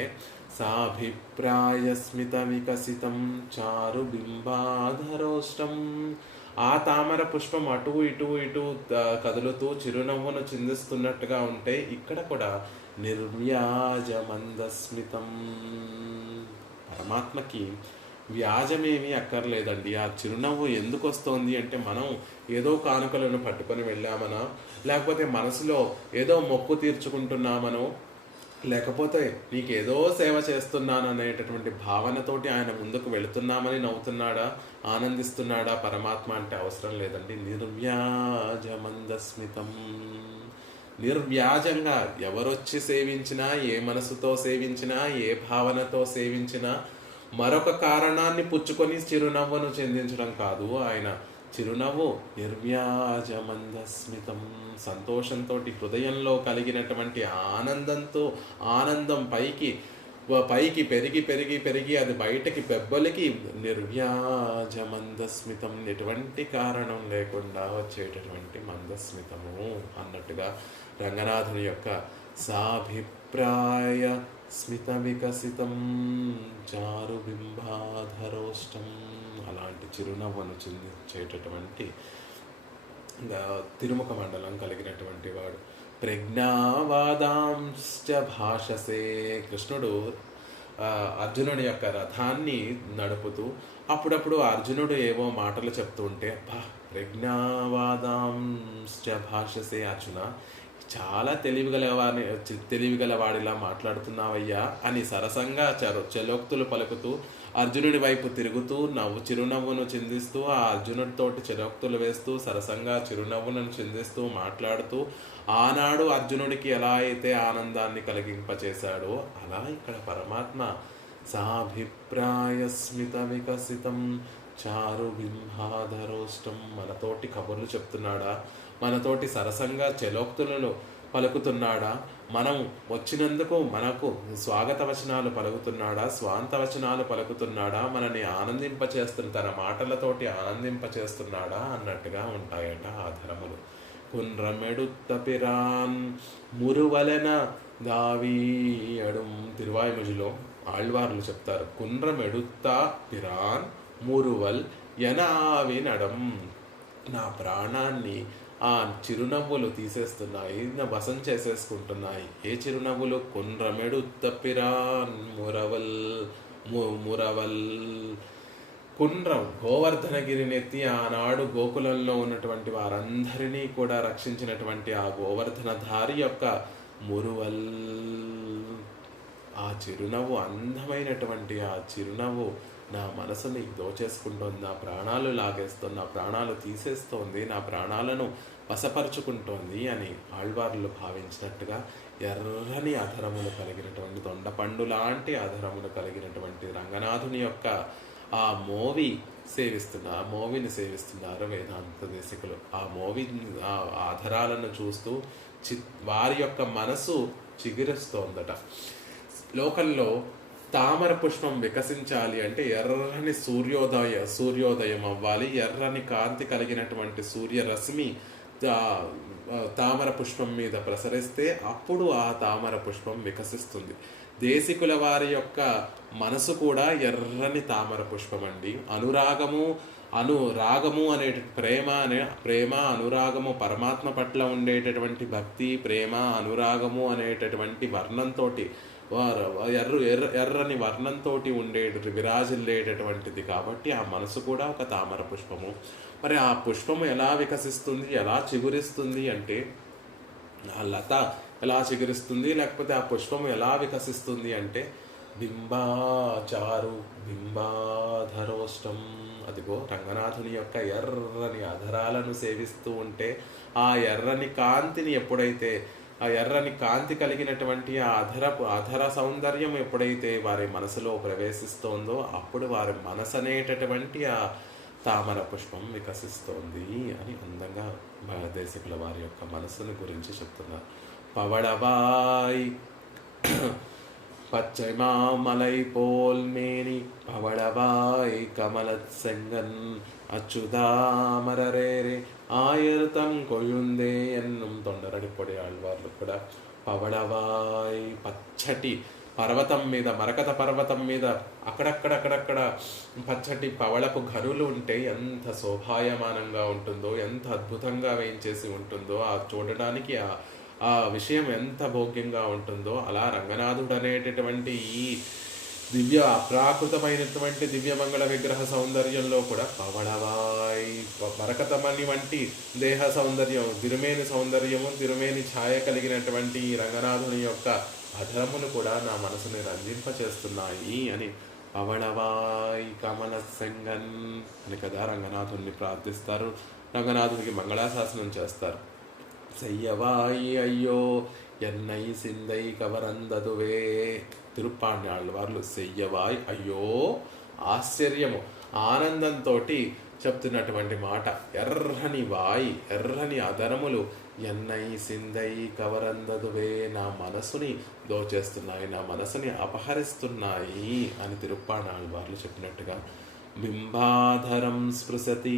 సాభిప్రాయస్మిత వికసితం చారు బింబాధరోష్టం, ఆ తామర పుష్పం అటు ఇటు ఇటు కదులుతూ చిరునవ్వును చిందిస్తున్నట్టుగా ఉంటే ఇక్కడ కూడా నిర్వ్యాజ మందస్మితం, పరమాత్మకి వ్యాజమేమీ అక్కర్లేదండి. ఆ చిరునవ్వు ఎందుకు వస్తోంది అంటే మనం ఏదో కానుకలను పట్టుకొని వెళ్ళామనో, లేకపోతే మనసులో ఏదో మొక్కు తీర్చుకుంటున్నామనో, లేకపోతే నీకేదో సేవ చేస్తున్నాను అనేటటువంటి భావనతోటి ఆయన ముందుకు వెళుతున్నామని నవ్వుతున్నాడా, ఆనందిస్తున్నాడా పరమాత్మ అంటే అవసరం లేదండి. నిర్వ్యాజమందస్మితం, నిర్వ్యాజంగా ఎవరొచ్చి సేవించినా, ఏ మనసుతో సేవించినా, ఏ భావనతో సేవించినా మరొక కారణాన్ని పుచ్చుకొని చిరునవ్వును చెందించడం కాదు. ఆయన చిరునవ్వు నిర్వ్యాజమందస్మితం, సంతోషంతో హృదయంలో కలిగినటువంటి ఆనందంతో, ఆనందం పైకి పెరిగి పెరిగి పెరిగి అది బయటకి పెబ్బలికి నిర్వ్యాజమందస్మితం, ఎటువంటి కారణం లేకుండా వచ్చేటటువంటి మందస్మితము అన్నట్టుగా రంగనాథుని యొక్క సాభిప్రాయ స్మిత వికసితం చారు బింబాధరోష్టం, అలాంటి చిరునవ్వును చిందించేటటువంటి తిరుముఖ మండలం కలిగినటువంటి వాడు. ప్రజ్ఞావాదాంశ్చ భాషసే, కృష్ణుడు అర్జునుడి యొక్క రథాన్ని నడుపుతూ అప్పుడప్పుడు అర్జునుడు ఏవో మాటలు చెప్తూ ఉంటే, ప్రజ్ఞావాదాంశ్చ భాషసే అర్జున, చాలా తెలివిగలవాడిలా మాట్లాడుతున్నావయ్యా అని సరసంగా చెలోక్తులు పలుకుతూ అర్జునుడి వైపు తిరుగుతూ చిరునవ్వును చిందిస్తూ ఆ అర్జునుడితోటి చెలోక్తులు వేస్తూ సరసంగా చిరునవ్వును చిందిస్తూ మాట్లాడుతూ ఆనాడు అర్జునుడికి ఎలా అయితే ఆనందాన్ని కలిగింపచేశాడో అలా ఇక్కడ పరమాత్మ సాభిప్రాయస్మిత వికసితం చారు బింబాధరోష్టం, మనతోటి కబుర్లు చెప్తున్నాడా, మనతోటి సరసంగా చెలోక్తులను పలుకుతున్నాడా, మనం వచ్చినందుకు మనకు స్వాగత వచనాలు పలుకుతున్నాడా, స్వాంత వచనాలు పలుకుతున్నాడా, మనని తన మాటలతోటి ఆనందింపచేస్తున్నాడా అన్నట్టుగా ఉంటాయట ఆ ధరములు. కున్రమెడుత్తపిరాన్ మురువలెన దావీయడం, తిరువాయుమొజిలో ఆళ్వార్లు చెప్తారు, కున్రమెడుత్త పిరాన్ మురువల్ ఎనావినడం, నా ప్రాణాన్ని ఆ చిరునవ్వులు తీసేస్తున్నాయి, నా వశం చేసేసుకుంటున్నాయి. ఏ చిరునవ్వులు? కున్రమెడుత్తపిరాన్ మురవల్, కుండ్రం గోవర్ధనగిరినెత్తి ఆనాడు గోకులంలో ఉన్నటువంటి వారందరినీ కూడా రక్షించినటువంటి ఆ గోవర్ధనధారి యొక్క మురువల్, ఆ చిరునవ్వు, అందమైనటువంటి ఆ చిరునవ్వు నా మనసుని దోచేసుకుంటోంది, నా ప్రాణాలు లాగేస్తోంది, నా ప్రాణాలు తీసేస్తోంది, నా ప్రాణాలను వశపరుచుకుంటోంది అని ఆళ్వార్లు భావించినట్టుగా ఎర్రని అధరములు కలిగినటువంటి దొండపండు లాంటి అధరములు కలిగినటువంటి రంగనాథుని యొక్క ఆ మోవిని సేవిస్తున్నారు వేదాంత దేశికులు. ఆ ఆధరాలను చూస్తూ వారి యొక్క మనసు చిగురిస్తోందట. లోకంలో తామర పుష్పం వికసించాలి అంటే ఎర్రని సూర్యోదయం అవ్వాలి, ఎర్రని కాంతి కలిగినటువంటి సూర్యరశ్మి తామర పుష్పం మీద ప్రసరిస్తే అప్పుడు ఆ తామర పుష్పం వికసిస్తుంది. దేశికుల వారి యొక్క మనసు కూడా ఎర్రని తామర పుష్పం అండి. అనురాగము అనే ప్రేమ అనురాగము, పరమాత్మ పట్ల ఉండేటటువంటి భక్తి, ప్రేమ అనురాగము అనేటటువంటి వర్ణంతో ఎర్రని వర్ణంతో విరాజిల్లేటటువంటిది కాబట్టి ఆ మనసు కూడా ఒక తామర పుష్పము. మరి ఆ పుష్పము ఎలా వికసిస్తుంది, ఎలా చిగురిస్తుంది అంటే, ఆ లత ఎలా చిగురిస్తుంది, లేకపోతే ఆ పుష్పము ఎలా వికసిస్తుంది అంటే, బింబాచారు బింబాధరోష్టం. అదిగో రంగనాథుని యొక్క ఎర్రని అధరాలను సేవిస్తూ ఉంటే, ఆ ఎర్రని కాంతిని ఎప్పుడైతే, ఆ ఎర్రని కాంతి కలిగినటువంటి ఆ అధర సౌందర్యం ఎప్పుడైతే వారి మనసులో ప్రవేశిస్తోందో, అప్పుడు వారి మనసు అనేటటువంటి ఆ తామర పుష్పం వికసిస్తోంది అని అందంగా దేశకుల వారి యొక్క మనసుని గురించి చెప్తున్నారు. పవళవాయ్ பச்சை மாமலை போல் மேனி பவளவாய் கமலத் செங்கன் అచ్యుతామరరేరే ఆయుర్తం కొయుందే ఎన్నుం తొండరడిపొడి ఆళ్వార్లు కూడా పవళవాయ్ పచ్చటి పర్వతం మీద, మరకత పర్వతం మీద అక్కడక్కడ పచ్చటి పవళపు ఘనులు ఉంటే ఎంత శోభాయమానంగా ఉంటుందో, ఎంత అద్భుతంగా వేయించేసి ఉంటుందో, ఆ చూడడానికి ఆ విషయం ఎంత భోగ్యంగా ఉంటుందో, అలా రంగనాథుడు అనేటటువంటి ఈ దివ్య అప్రాకృతమైనటువంటి దివ్యమంగళ విగ్రహ సౌందర్యంలో కూడా పవళవాయ్ మరకతమణి వంటి దేహ సౌందర్యం, తిరుమేని సౌందర్యము, తిరుమేని ఛాయ కలిగినటువంటి ఈ రంగనాథుని యొక్క అధరములు కూడా నా మనసుని రంజింపచేస్తున్నాయి అని పవళవాయ్ కమల సెంగన్ అని కదా రంగనాథుని ప్రార్థిస్తారు. రంగనాథునికి మంగళాశాసనం చేస్తారు. செய்யவாய் ஐயோ என்னை சிந்தை கவరందదువే. తిరుప్పాణ్యాళ్ళవార్లు చెయ్యవాయ్ అయ్యో, ఆశ్చర్యము ఆనందంతో చెప్తున్నటువంటి మాట. ఎర్రని వాయి, ఎర్రని అధరములు, ఎన్నై సిందై కవరందదువే, నా మనసుని దోచేస్తున్నాయి, నా మనసుని అపహరిస్తున్నాయి అని తిరుప్పాణాళ్వార్లు చెప్పినట్టుగా, బింబాధరం స్పృశతి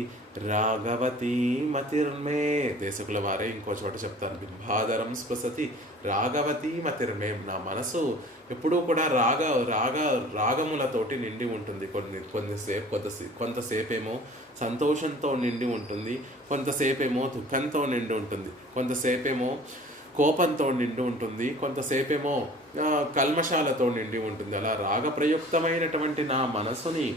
రాఘవతీ మతిర్మే. దేశకుల వారే ఇంకో చోట చెప్తారు, బింబాధరం స్పృశతి రాఘవతీ మతిర్మే. నా మనసు ఎప్పుడూ కూడా రాగములతోటి నిండి ఉంటుంది. కొంతసేపేమో సంతోషంతో నిండి ఉంటుంది, కొంతసేపేమో దుఃఖంతో నిండి ఉంటుంది, కొంతసేపేమో కోపంతో నిండి ఉంటుంది, కొంతసేపేమో కల్మషాలతో నిండి ఉంటుంది. అలా రాగప్రయుక్తమైనటువంటి నా మనసుని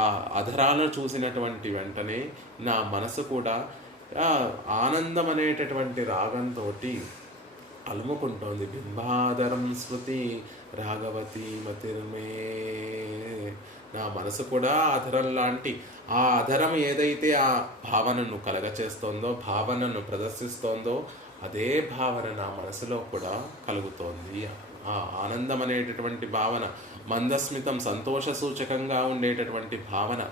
ఆ అధరాలను చూసినటువంటి వెంటనే నా మనసు కూడా ఆనందం అనేటటువంటి రాగంతో అలుముకుంటోంది. బింబాధరం స్మృతి రాఘవతి మతిర్మే. నా మనసు కూడా అధరం లాంటి, ఆ అధరం ఏదైతే ఆ భావనను కలగచేస్తోందో, భావనను ప్రదర్శిస్తోందో, అదే భావన నా మనసులో కూడా కలుగుతోంది. ఆ ఆనందం అనేటటువంటి భావన, మందస్మితం సంతోష సూచకంగా ఉండేటటువంటి భావన,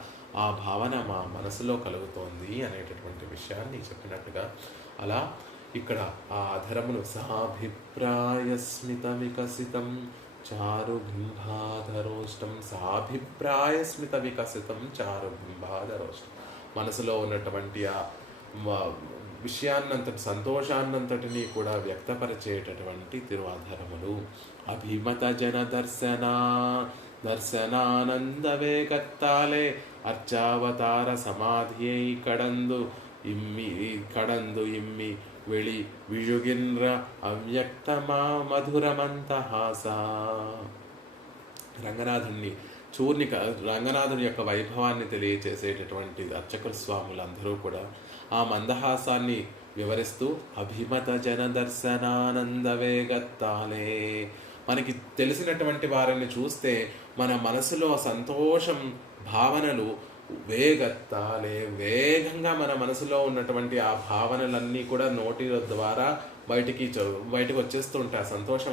ఆ భావన మా మనసులో కలుగుతోంది అనేటటువంటి విషయాన్ని చెప్పినట్టుగా, అలా ఇక్కడ ఆ అధరమును సాభిప్రాయస్మిత వికసితం చారు బింబాధరోష్టం. సాభిప్రాయస్మిత వికసితం చారు బింబాధరోష్టం. మనసులో ఉన్నటువంటి ఆ విషయాన్నంతటి, సంతోషాన్నంతటినీ కూడా వ్యక్తపరిచేటటువంటి తిరువాధరములు. అభిమత జన దర్శనానందవే కత్తాలే అర్చావతార సమాధియై కడందు ఇమ్మి వెళ్ళి విజుగిన్ర అవ్యక్తమా మధురమంతహాస. రంగనాథుని యొక్క వైభవాన్ని తెలియచేసేటటువంటి అర్చక స్వాములందరూ కూడా ఆ మందహాసాన్ని వివరిస్తూ అభిమత జన దర్శనానంద వేగత్తాలే. మనకి తెలిసినటువంటి వారిని చూస్తే మన మనసులో సంతోషం భావనలు వేగత్తాలే, వేగంగా మన మనసులో ఉన్నటువంటి ఆ భావనలన్నీ కూడా నోటి ద్వారా బయటికి వచ్చేస్తూ ఉంటాయి. ఆ సంతోషం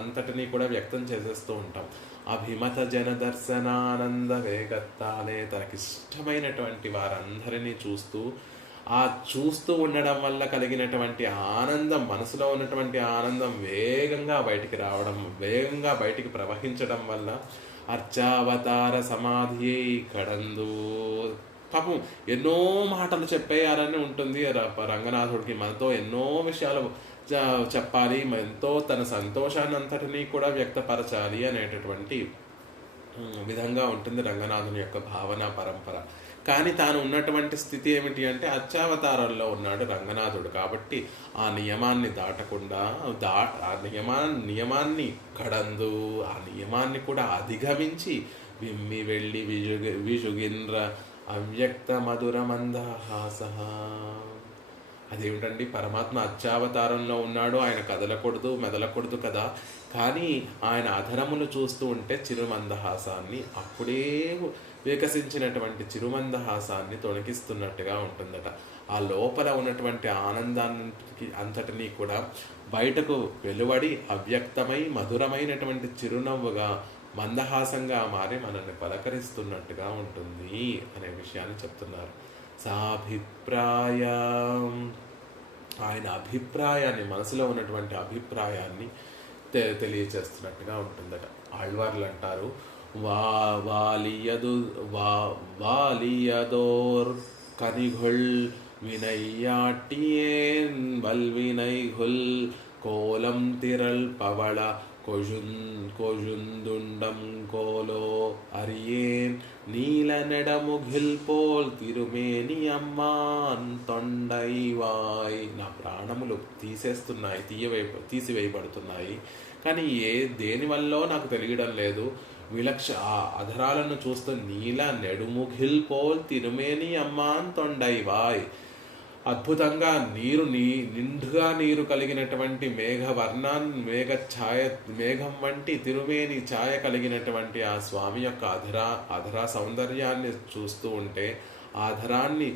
అంతటినీ కూడా వ్యక్తం చేసేస్తూ ఉంటాం. అభిమత జన దర్శనానంద వేగత్తాలే. తనకిష్టమైనటువంటి వారందరినీ చూస్తూ ఉండడం వల్ల కలిగినటువంటి ఆనందం, మనసులో ఉన్నటువంటి ఆనందం వేగంగా బయటికి రావడం, వేగంగా బయటికి ప్రవహించడం వల్ల అర్చావతార సమాధి కడందు. పాపం ఎన్నో మాటలు చెప్పేయాలని ఉంటుంది రంగనాథుడికి. మనతో ఎన్నో విషయాలు చెప్పాలి, ఎంతో తన సంతోషాన్ని అంతటినీ కూడా వ్యక్తపరచాలి అనేటటువంటి విధంగా ఉంటుంది రంగనాథుని యొక్క భావన పరంపర. కానీ తాను ఉన్నటువంటి స్థితి ఏమిటి అంటే అర్చావతారంలో ఉన్నాడు రంగనాథుడు. కాబట్టి ఆ నియమాన్ని దాటకుండా నియమాన్ని కడందు, ఆ నియమాన్ని కూడా అధిగమించి విమ్మి వెళ్ళి విజుగింద్ర అవ్యక్త మధుర మందహాస. అదేమిటండి, పరమాత్మ అర్చావతారంలో ఉన్నాడు, ఆయన కదలకూడదు మెదలకూడదు కదా, కానీ ఆయన అధరములు చూస్తూ ఉంటే చిరుమందహాసాన్ని, అప్పుడే వికసించినటువంటి చిరుమందహాసాన్ని తొణికిస్తున్నట్టుగా ఉంటుందట. ఆ లోపల ఉన్నటువంటి ఆనందానికి అంతటినీ కూడా బయటకు వెలువడి అవ్యక్తమై మధురమైనటువంటి చిరునవ్వుగా మందహాసంగా మారి మనల్ని పలకరిస్తున్నట్టుగా ఉంటుంది అనే విషయాన్ని చెప్తున్నారు. సాభిప్రాయం, ఆయన అభిప్రాయాన్ని, మనసులో ఉన్నటువంటి అభిప్రాయాన్ని తెలియచేస్తున్నట్టుగా ఉంటుందట. ఆళ్వార్లు అంటారు, வாலியதோர் கனிகொள் வினையாட்டியேன் வல்வினைகொள் கோலம் திரள் பவள கொழுந்துண்டம் கோலோ அறியேன் நீல నెడముగిల్ పోల్ తిరుమేని అమ్మాన్ తొండైవాయ్. నా ప్రాణములు తీసివేయబడుతున్నాయి, కానీ దేనివల్లో నాకు తెలియడం లేదు. ఆ అధరాలను చూస్తూ నీల నెడుముగిల్ పోల్ తిరుమేని అమ్మాన్ తొండైవాయ్. అద్భుతంగా నిండుగా నీరు కలిగినటువంటి మేఘం వంటి తిరుమేని ఛాయ కలిగినటువంటి ఆ స్వామి యొక్క అధరా సౌందర్యాన్ని చూస్తూ ఉంటే, ఆధరాన్ని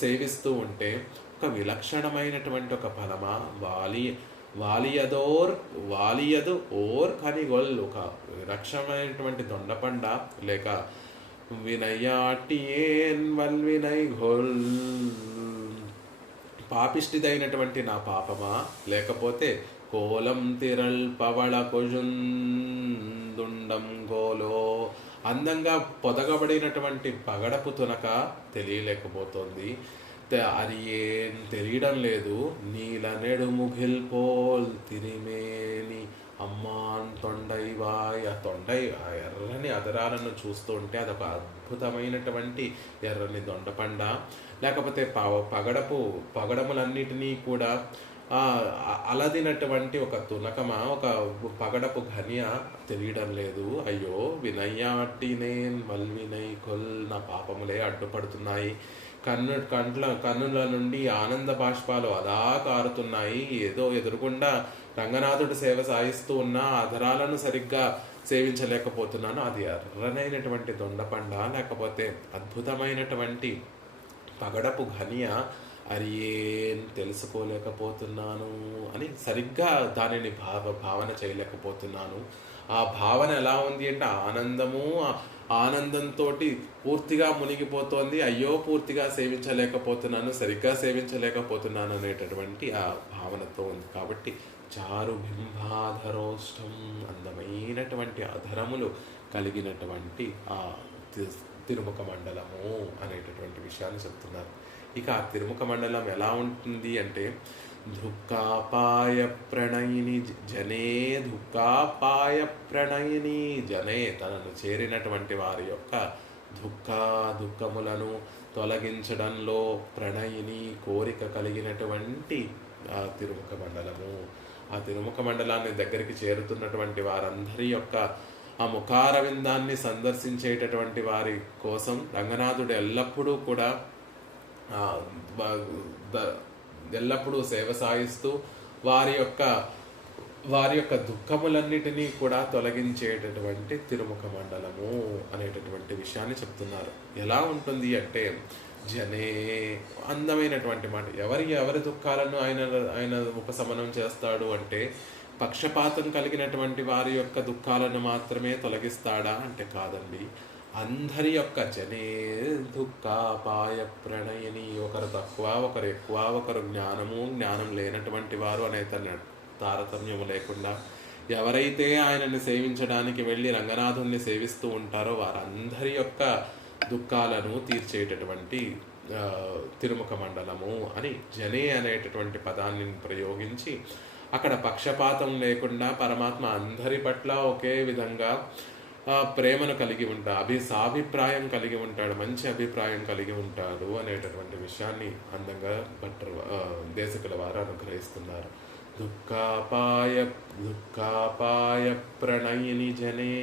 సేవిస్తూ ఉంటే ఒక విలక్షణమైనటువంటి ఒక ఫలమా వాలియదు ఓర్ కనిగొల్, ఒక విలక్షణమైనటువంటి దొండపండ, లేక వినయాటియేన్ వల్వినైగొల్, పాపిష్టిదైనటువంటి నా పాపమా, లేకపోతే కోలం తిరల్ పవళ కొజుందుండం గోలో, అందంగా పొదగబడినటువంటి పగడపు తునక తెలియలేకపోతుంది, అది ఏం తెలియడం లేదు. నీల నెడుముగిల్ పోల్ తిరిమేని అమ్మాన్ తొండైవాయ్. ఆ ఎర్రని అదరాలను చూస్తూ ఉంటే అదొక అద్భుతమైనటువంటి ఎర్రని దొండపండ, లేకపోతే పగడములన్నిటినీ కూడా అలదినటువంటి ఒక తునకమా, ఒక పగడపు ఘనియ తెలియడం లేదు. అయ్యో వినయ్యాటినేన్ వల్వినై కొల్, నా పాపములే అడ్డుపడుతున్నాయి. కన్నుల నుండి ఆనంద బాష్పాలు అలా కారుతున్నాయి. ఏదో ఎదురుగుండా రంగనాథుడు సేవ సాగిస్తూ ఉన్న అధరాలను సరిగ్గా సేవించలేకపోతున్నాను. అది ఎర్రనైనటువంటి దొండపండ, లేకపోతే అద్భుతమైనటువంటి పగడపు ఘనియ, అది ఏం తెలుసుకోలేకపోతున్నాను అని సరిగ్గా దానిని భావన చేయలేకపోతున్నాను. ఆ భావన ఎలా ఉంది అంటే ఆనందంతో పూర్తిగా మునిగిపోతోంది. అయ్యో పూర్తిగా సేవించలేకపోతున్నాను, సరిగ్గా సేవించలేకపోతున్నాను అనేటటువంటి ఆ భావనతో ఉంది. కాబట్టి చారు బింబాధరోష్టం, అందమైనటువంటి అధరములు కలిగినటువంటి ఆ తిరుముఖ మండలము అనేటటువంటి విషయాన్ని చెప్తున్నారు. ఇక ఆ తిరుముఖ మండలం ఎలా ఉంటుంది అంటే, దుఃఖాపాయ ప్రణయిని జనే, తనను చేరినటువంటి వారి యొక్క దుఃఖములను తొలగించడంలో ప్రణయిని, కోరిక కలిగినటువంటి ఆ తిరుముఖ మండలము. ఆ తిరుముఖ మండలాన్ని దగ్గరికి చేరుతున్నటువంటి వారందరి యొక్క ఆ ముఖారవిందాన్ని సందర్శించేటటువంటి వారి కోసం రంగనాథుడు ఎల్లప్పుడూ సేవ సాగిస్తూ వారి యొక్క దుఃఖములన్నిటినీ కూడా తొలగించేటటువంటి తిరుముఖ మండలము అనేటటువంటి విషయాన్ని చెప్తున్నారు. ఎలా ఉంటుంది అంటే, జనే, అందమైనటువంటి మాట. ఎవరి దుఃఖాలను ఆయన ఉపశమనం చేస్తాడు అంటే, పక్షపాతం కలిగినటువంటి వారి యొక్క దుఃఖాలను మాత్రమే తొలగిస్తాడా అంటే కాదండి. అందరి యొక్క జనే దుఃఖాపాయ ప్రణయని, ఒకరు తక్కువ ఒకరు ఎక్కువ, ఒకరు జ్ఞానం లేనటువంటి వారు అనే తారతమ్యము లేకుండా ఎవరైతే ఆయనని సేవించడానికి వెళ్ళి రంగనాథుణ్ణి సేవిస్తూ ఉంటారో వారందరి యొక్క దుఃఖాలను తీర్చేటటువంటి తిరుముఖ మండలము అని జనే అనేటటువంటి పదాన్ని ప్రయోగించి, అక్కడ పక్షపాతం లేకుండా పరమాత్మ అందరి పట్ల ఒకే విధంగా ప్రేమను కలిగి ఉంటాడు, సాభిప్రాయం కలిగి ఉంటాడు, మంచి అభిప్రాయం కలిగి ఉంటాడు అనేటటువంటి విషయాన్ని అందంగా దేశకుల వారు అనుగ్రహిస్తున్నారు. దుఃఖాపాయ దుఃఖాపాయ ప్రణయిని జనే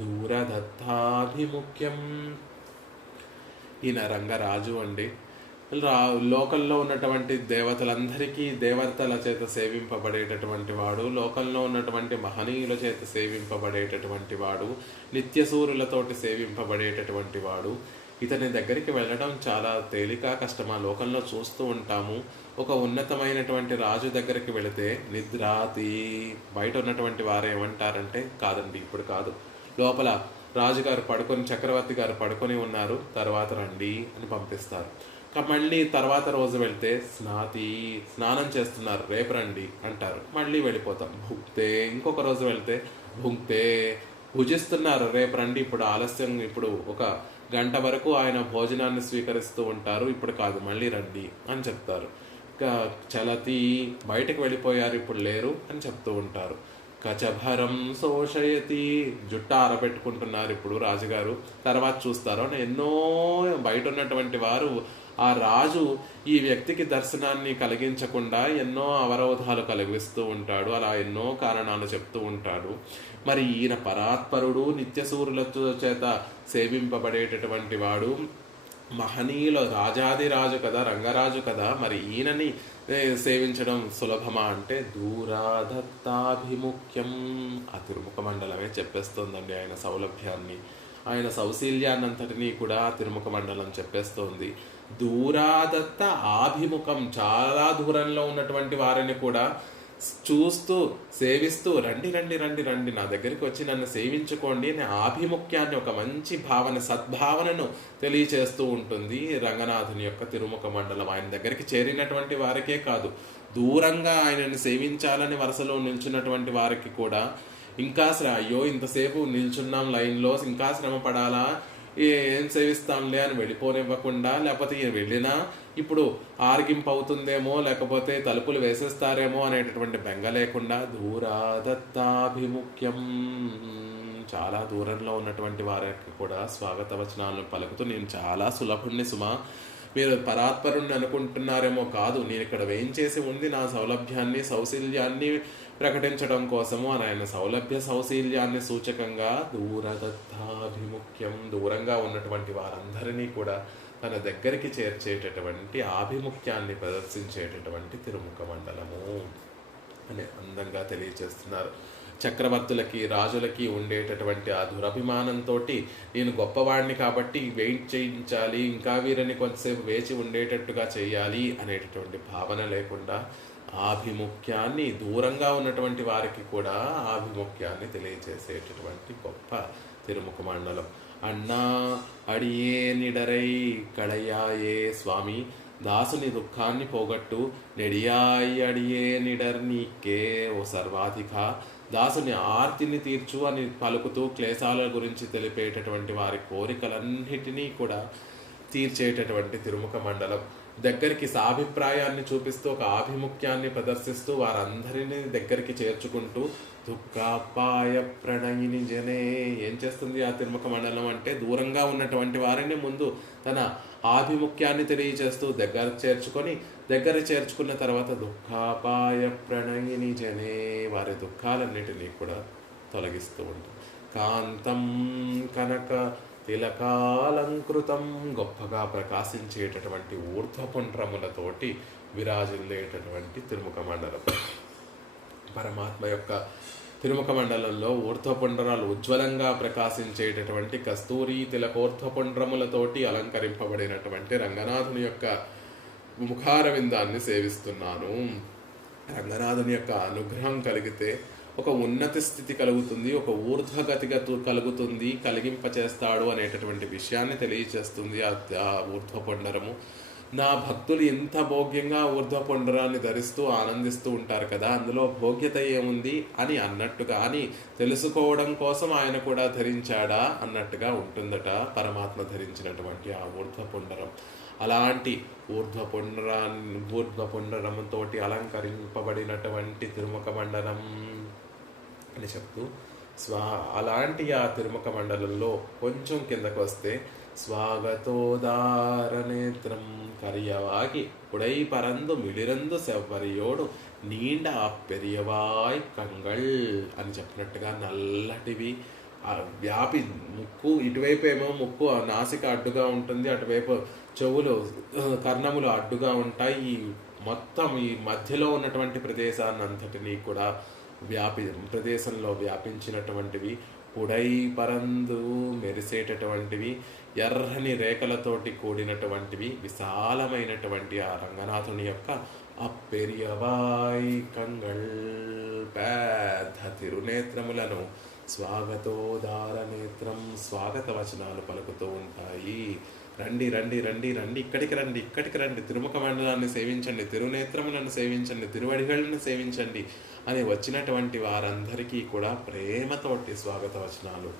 దూరదత్తాభిముఖ్యం. ఈయన రంగరాజు అండి. లోకంలో ఉన్నటువంటి దేవతల చేత సేవింపబడేటటువంటి వాడు, లోకంలో ఉన్నటువంటి మహనీయుల చేత సేవింపబడేటటువంటి వాడు, నిత్యసూరులతోటి సేవింపబడేటటువంటి వాడు. ఇతని దగ్గరికి వెళ్ళడం చాలా తేలిక కష్టమా లోకంలో చూస్తూ ఉంటాము. ఒక ఉన్నతమైనటువంటి రాజు దగ్గరికి వెళితే నిద్రాతి, బయట ఉన్నటువంటి వారు ఏమంటారంటే కాదండి ఇప్పుడు కాదు, లోపల రాజుగారు పడుకొని, చక్రవర్తి గారు పడుకొని ఉన్నారు, తర్వాత రండి అని పంపిస్తారు. మళ్ళీ తర్వాత రోజు వెళ్తే స్నానం చేస్తున్నారు, రేపు రండి అంటారు, మళ్ళీ వెళ్ళిపోతాం. భుక్తే, ఇంకొక రోజు వెళ్తే భుక్తే, భుజిస్తున్నారు, రేపు రండి, ఇప్పుడు ఆలస్యం, ఇప్పుడు ఒక గంట వరకు ఆయన భోజనాన్ని స్వీకరిస్తూ ఉంటారు, ఇప్పుడు కాదు మళ్ళీ రండి అని చెప్తారు. చలతి, బయటకు వెళ్ళిపోయారు, ఇప్పుడు లేరు అని చెప్తూ ఉంటారు. కచభరం శోషయతి, జుట్ట ఆరబెట్టుకుంటున్నారు ఇప్పుడు రాజుగారు, తర్వాత చూస్తారు అని ఎన్నో బయట ఉన్నటువంటి వారు ఆ రాజు ఈ వ్యక్తికి దర్శనాన్ని కలిగించకుండా ఎన్నో అవరోధాలు కలిగిస్తూ ఉంటాడు, అలా ఎన్నో కారణాలు చెప్తూ ఉంటాడు. మరి ఈయన పరాత్పరుడు, నిత్యసూరుల చేత సేవింపబడేటటువంటి వాడు, మహనీయుల రాజాదిరాజు కదా, రంగరాజు కదా, మరి ఈయనని సేవించడం సులభమా అంటే దూరాదత్తాభిముఖ్యం. ఆ తిరుముఖ మండలమే చెప్పేస్తోందండి ఆయన సౌలభ్యాన్ని, ఆయన సౌశీల్యాన్నంతటినీ కూడా తిరుముఖ మండలం చెప్పేస్తోంది. దూరాదత్త ఆభిముఖం, చాలా దూరంలో ఉన్నటువంటి వారిని కూడా చూస్తూ సేవిస్తూ రండి రండి రండి రండి నా దగ్గరికి వచ్చి నన్ను సేవించుకోండి అనే ఆభిముఖ్యాన్ని, ఒక మంచి భావన, సద్భావనను తెలియచేస్తూ ఉంటుంది రంగనాథుని యొక్క తిరుముఖ మండలం. ఆయన దగ్గరికి చేరినటువంటి వారికే కాదు, దూరంగా ఆయనను సేవించాలని వరుసలో నిల్చున్నటువంటి వారికి కూడా ఇంకా అయ్యో ఇంతసేపు నిల్చున్నాం లైన్లో, ఇంకా శ్రమ పడాలా, ఏం సేవిస్తాంలే అని వెళ్ళిపోనివ్వకుండా, లేకపోతే వెళ్ళినా ఇప్పుడు ఆర్గింపు అవుతుందేమో, లేకపోతే తలుపులు వేసేస్తారేమో అనేటటువంటి బెంగ లేకుండా దూరాదత్తాభిముఖ్యం, చాలా దూరంలో ఉన్నటువంటి వారికి కూడా స్వాగత వచనాలను పలుకుతూ నేను చాలా సులభుణ్ణి సుమా, మీరు పరాత్పరుణ్ణి అనుకుంటున్నారేమో, కాదు, నేను ఇక్కడ వేయించేసి ఉంది నా సౌలభ్యాన్ని సౌశీల్యాన్ని ప్రకటించడం కోసము అని ఆయన సౌలభ్య సౌశీల్యాన్ని సూచకంగా దూరదత్తాభిముఖ్యం, దూరంగా ఉన్నటువంటి వారందరినీ కూడా తన దగ్గరికి చేర్చేటటువంటి ఆభిముఖ్యాన్ని ప్రదర్శించేటటువంటి తిరుముఖ మండలము అని అందంగా తెలియచేస్తున్నారు. చక్రవర్తులకి, రాజులకి ఉండేటటువంటి ఆ దురభిమానంతో నేను గొప్పవాడిని కాబట్టి వెయిట్ చేయించాలి, ఇంకా వీరిని కొంతసేపు వేచి ఉండేటట్టుగా చేయాలి అనేటటువంటి భావన లేకుండా ఆభిముఖ్యాన్ని, దూరంగా ఉన్నటువంటి వారికి కూడా ఆభిముఖ్యాన్ని తెలియజేసేటటువంటి గొప్ప తిరుముఖ మండలం. అన్నా అడియే నిడరై కళయాయే స్వామి, దాసుని దుఃఖాన్ని పోగొట్టు నెడియాయి అడియే నిడర్ నీకే ఓ సర్వాధిక, దాసుని ఆర్తిని తీర్చు అని పలుకుతూ క్లేశాల గురించి తెలిపేటటువంటి వారి కోరికలన్నిటినీ కూడా తీర్చేటటువంటి తిరుముఖ మండలం. దగ్గరికి సాభిప్రాయాన్ని చూపిస్తూ ఒక ఆభిముఖ్యాన్ని ప్రదర్శిస్తూ వారందరినీ దగ్గరికి చేర్చుకుంటూ దుఃఖాపాయ ప్రణయిని జనే, ఏం చేస్తుంది ఆ తిరుముఖ మండలం అంటే దూరంగా ఉన్నటువంటి వారిని ముందు తన ఆభిముఖ్యాన్ని తెలియచేస్తూ దగ్గర చేర్చుకున్న తర్వాత దుఃఖాపాయ ప్రణయిని జనే, వారి దుఃఖాలన్నిటినీ కూడా తొలగిస్తూ ఉంటుంది. కాంతం కనక తిలకాలంకృతం, గొప్పగా ప్రకాశించేటటువంటి ఊర్ధ్వపుండ్రములతోటి విరాజిల్లేటటువంటి తిరుముఖ మండలం. పరమాత్మ యొక్క తిరుముఖ మండలంలో ఊర్ధ్వపుండ్రాలు ఉజ్వలంగా ప్రకాశించేటటువంటి కస్తూరి తిలకోర్ధ్వపుండ్రములతోటి అలంకరింపబడినటువంటి రంగనాథుని యొక్క ముఖారవిందాన్ని సేవిస్తున్నాను. రంగనాథుని యొక్క అనుగ్రహం కలిగితే ఒక ఉన్నత స్థితి కలుగుతుంది, ఒక ఊర్ధ్వగతిగా కలుగుతుంది, కలిగింపచేస్తాడు అనేటటువంటి విషయాన్ని తెలియచేస్తుంది ఆ ఊర్ధ్వపుండరము. నా భక్తులు ఎంత భోగ్యంగా ఊర్ధ్వపుండరాన్ని ధరిస్తూ ఆనందిస్తూ ఉంటారు కదా, అందులో భోగ్యత ఏముంది అని అన్నట్టుగా, అని తెలుసుకోవడం కోసం ఆయన కూడా ధరించాడా అన్నట్టుగా ఉంటుందట ధరించినటువంటి ఆ ఊర్ధ్వపుండరం. అలాంటి ఊర్ధ్వపుండరంతోటి అలంకరింపబడినటువంటి తిరుముఖ మండలం అని చెప్తూ అలాంటి ఆ తిరుముఖ మండలంలో కొంచెం కిందకు వస్తే స్వాగతోదారనేత్రం కరియవాగి పుడై పరందు మిళిరందు సెవ్వరియోడు నీండ పెరియవాయ్ కంగళ్ అని చెప్పినట్టుగా నల్లటివి వ్యాపి ముక్కు ఇటువైపు ఏమో ముక్కు నాసిక అడ్డుగా ఉంటుంది, అటువైపు చెవులు కర్ణములు అడ్డుగా ఉంటాయి. ఈ మొత్తం ఈ మధ్యలో ఉన్నటువంటి ప్రదేశాన్ని అంతటినీ కూడా ప్రదేశంలో వ్యాపించినటువంటివి, పుడై పరందు మెరిసేటటువంటివి, ఎర్రని రేఖలతోటి కూడినటువంటివి, విశాలమైనటువంటి ఆ రంగనాథుని యొక్క అప్పెరియవాయ్ కంగళ్ పెద్ద తిరునేత్రములను స్వాగతోదార నేత్రం స్వాగత వచనాలు పలుకుతూ ఉంటాయి. రండి రండి రండి రండి, ఇక్కడికి రండి, ఇక్కడికి రండి, తిరుముఖ మండలాన్ని సేవించండి, తిరునేత్రములను సేవించండి, తిరువడిగళ్ళను సేవించండి అని వచ్చినటువంటి వారందరికీ కూడా ప్రేమతోటి స్వాగత వచనాలు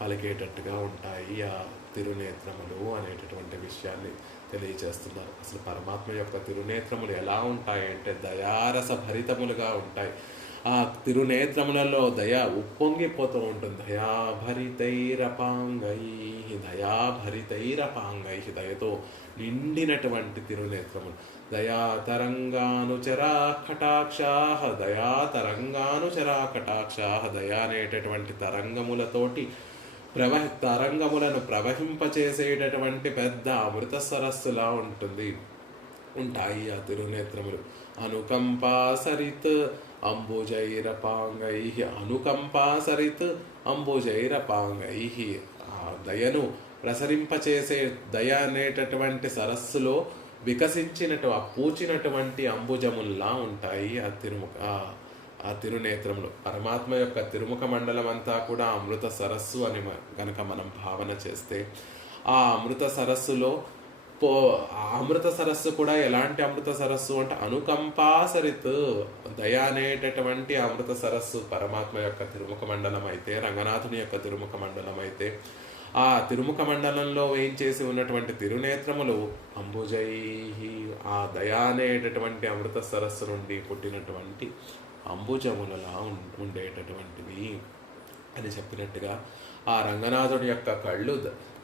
పలికేటట్టుగా ఉంటాయి ఆ తిరునేత్రములు అనేటటువంటి విషయాన్ని తెలియచేస్తున్నారు. అసలు పరమాత్మ యొక్క తిరునేత్రములు ఎలా ఉంటాయంటే దయారస భరితములుగా ఉంటాయి. ఆ తిరునేత్రములలో దయ ఉప్పొంగిపోతూ ఉంటుంది. దయాభరితైరపాంగై దయతో నిండినటువంటి తిరునేత్రములు. దయాతరంగానుచరా కటాక్షాః దయా అనేటటువంటి తరంగములతోటి తరంగములను ప్రవహింపచేసేటటువంటి పెద్ద అమృత సరస్సులా ఉంటాయి ఆ తిరునేత్రములు. అనుకంపాసరిత్ అంబుజైరపాంగై ఆ దయను ప్రసరింపచేసే దయ అనేటటువంటి సరస్సులో వికసించినట్టు ఆ పూచినటువంటి అంబుజముల్లా ఉంటాయి ఆ తిరునేత్రములు. పరమాత్మ యొక్క తిరుముఖ మండలం అంతా కూడా అమృత సరస్సు అని గనక మనం భావన చేస్తే, ఆ అమృత సరస్సులో అమృత సరస్సు కూడా ఎలాంటి అమృత సరస్సు అంటే అనుకంపాసరిత్ దయ అనేటటువంటి అమృత సరస్సు పరమాత్మ యొక్క తిరుముఖ మండలం అయితే, రంగనాథుని యొక్క తిరుముఖ మండలం అయితే, ఆ తిరుముఖ మండలంలో వేయించేసి ఉన్నటువంటి తిరునేత్రములు అంబుజై ఆ దయా అనేటటువంటి అమృత సరస్సు నుండి పుట్టినటువంటి అంబుజములలా ఉండేటటువంటివి అని చెప్పినట్టుగా ఆ రంగనాథుడి యొక్క కళ్ళు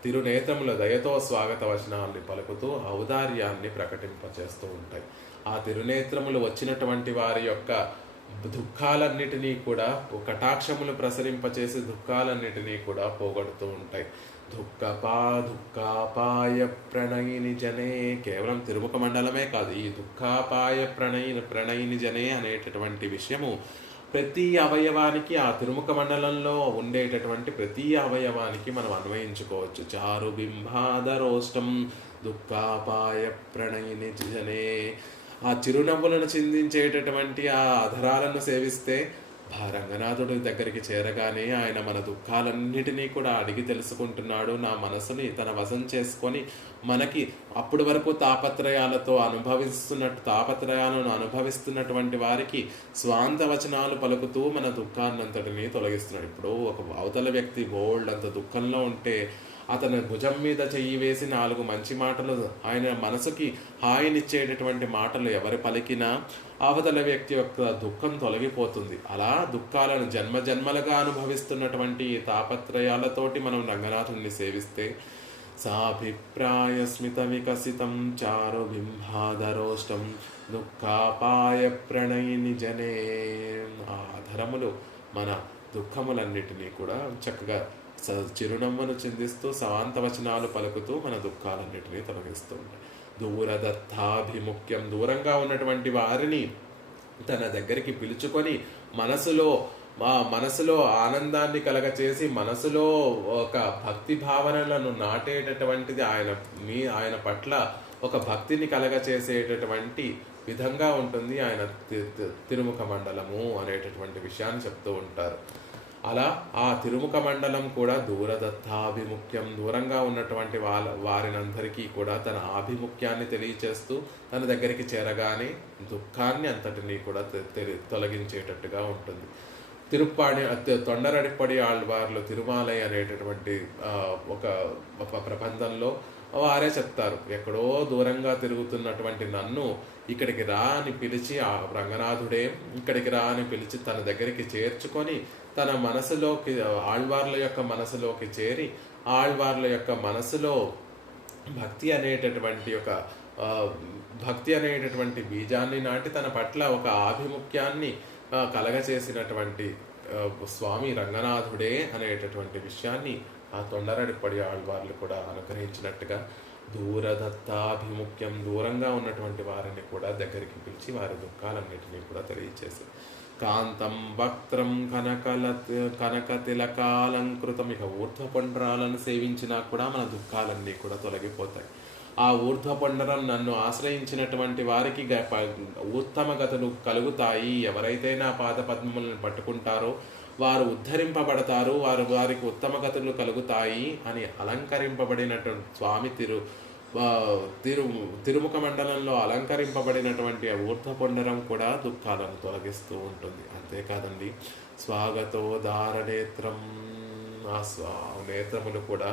తిరునేత్రముల దయతో స్వాగత వచనాన్ని పలుకుతూ ఔదార్యాన్ని ప్రకటింపచేస్తూ ఉంటాయి. ఆ తిరునేత్రములు వచ్చినటువంటి వారి యొక్క దుఃఖాలన్నిటినీ కూడా కటాక్షములు ప్రసరింపచేసి దుఃఖాలన్నిటినీ కూడా పోగొడుతూ ఉంటాయి. దుఃఖాపాయ ప్రణయిని జనే, కేవలం తిరుముఖ మండలమే కాదు, ఈ దుఃఖాపాయ ప్రణయిని జనే అనేటటువంటి విషయము ప్రతి అవయవానికి ఆ తిరుముఖ మండలంలో ఉండేటటువంటి ప్రతి అవయవానికి మనం అన్వయించుకోవచ్చు. చారు బింబాదరోష్టం దుఃఖాపాయ ప్రణయిని జనే, ఆ చిరునవ్వులను చిందించేటటువంటి ఆ అధరాలను సేవిస్తే రంగనాథుడి దగ్గరికి చేరగానే ఆయన మన దుఃఖాలన్నిటినీ కూడా అడిగి తెలుసుకుంటున్నాడు. నా మనసుని తన వశం చేసుకొని మనకి అప్పటి వరకు తాపత్రయాలను అనుభవిస్తున్నటువంటి వారికి స్వాంత వచనాలు పలుకుతూ మన దుఃఖాన్నంతటినీ తొలగిస్తున్నాడు. ఇప్పుడు ఒక అవతల వ్యక్తి బోల్డ్ అంత దుఃఖంలో ఉంటే అతని భుజం మీద చెయ్యి వేసి 4 మంచి మాటలు, ఆయన మనసుకి హాయినిచ్చేటటువంటి మాటలు ఎవరు పలికినా అవతల వ్యక్తి యొక్క దుఃఖం తొలగిపోతుంది. అలా దుఃఖాలను జన్మలుగా అనుభవిస్తున్నటువంటి తాపత్రయాలతోటి మనం రంగనాథుని సేవిస్తే సాభిప్రాయ స్మిత వికసితం చారు బింబాదరోష్టం దుఃఖాపాయ ప్రణయిని జనే, ఆ ధరములు మన దుఃఖములన్నిటినీ కూడా చక్కగా చిరునవ్వును చిందిస్తూ సవాంత వచనాలు పలుకుతూ మన దుఃఖాలన్నిటినీ తొలగిస్తూ ఉంటాయి. దూరదత్తాభిముఖ్యం, దూరంగా ఉన్నటువంటి వారిని తన దగ్గరికి పిలుచుకొని మనసులో ఆనందాన్ని కలగచేసి మనసులో ఒక భక్తి భావనలను నాటేటటువంటిది ఆయన పట్ల ఒక భక్తిని కలగచేసేటటువంటి విధంగా ఉంటుంది ఆయన తిరుముఖ మండలము అనేటటువంటి విషయాన్ని చెప్తూ ఉంటారు. అలా ఆ తిరుముఖ మండలం కూడా దూరదత్తాభిముఖ్యం, దూరంగా ఉన్నటువంటి వారినందరికీ కూడా తన ఆభిముఖ్యాన్ని తెలియచేస్తూ తన దగ్గరికి చేరగానే దుఃఖాన్ని అంతటినీ కూడా తొలగించేటట్టుగా ఉంటుంది. తొండరడిపడి ఆళ్వార్లు తిరుమాలై అనేటటువంటి ఒక ప్రబంధంలో వారే చెప్తారు, ఎక్కడో దూరంగా తిరుగుతున్నటువంటి నన్ను ఇక్కడికి రా అని పిలిచి, ఆ రంగనాథుడే ఇక్కడికి రా అని పిలిచి తన దగ్గరికి చేర్చుకొని, తన మనసులోకి, ఆళ్వార్ల యొక్క మనసులోకి చేరి, ఆళ్వార్ల యొక్క మనసులో భక్తి అనేటటువంటి ఒక ఆ, భక్తి అనేటటువంటి బీజాన్ని నాటి తన పట్ల ఒక ఆభిముఖ్యాన్ని కలగచేసినటువంటి స్వామి రంగనాథుడే అనేటటువంటి విషయాన్ని ఆ తొండరడిపడి ఆళ్వార్లు కూడా అనుగ్రహించినట్టుగా, దూరదత్తాభిముఖ్యం, దూరంగా ఉన్నటువంటి వారిని కూడా దగ్గరికి పిలిచి వారి దుఃఖాలన్నిటినీ కూడా తెలియచేసి, కాంతం వక్త్రం కనక తిలకాలంకృతం, ఇక ఊర్ధ్వపుండ్రాలను సేవించినా కూడా మన దుఃఖాలన్నీ కూడా తొలగిపోతాయి. ఆ ఊర్ధ్వపుండరం నన్ను ఆశ్రయించినటువంటి వారికి ఉత్తమ గతులు కలుగుతాయి. ఎవరైతే నా పాద పద్మములను పట్టుకుంటారో వారు ఉద్ధరింపబడతారు, వారికి ఉత్తమ గతులు కలుగుతాయి అని అలంకరింపబడినటువంటి స్వామి తిరుముఖ మండలంలో అలంకరింపబడినటువంటి ఊర్ధ్వపుండరం కూడా దుఃఖాలను తొలగిస్తూ ఉంటుంది. అంతేకాదండి, స్వాగతోదార నేత్రం, ఆ నేత్రములు కూడా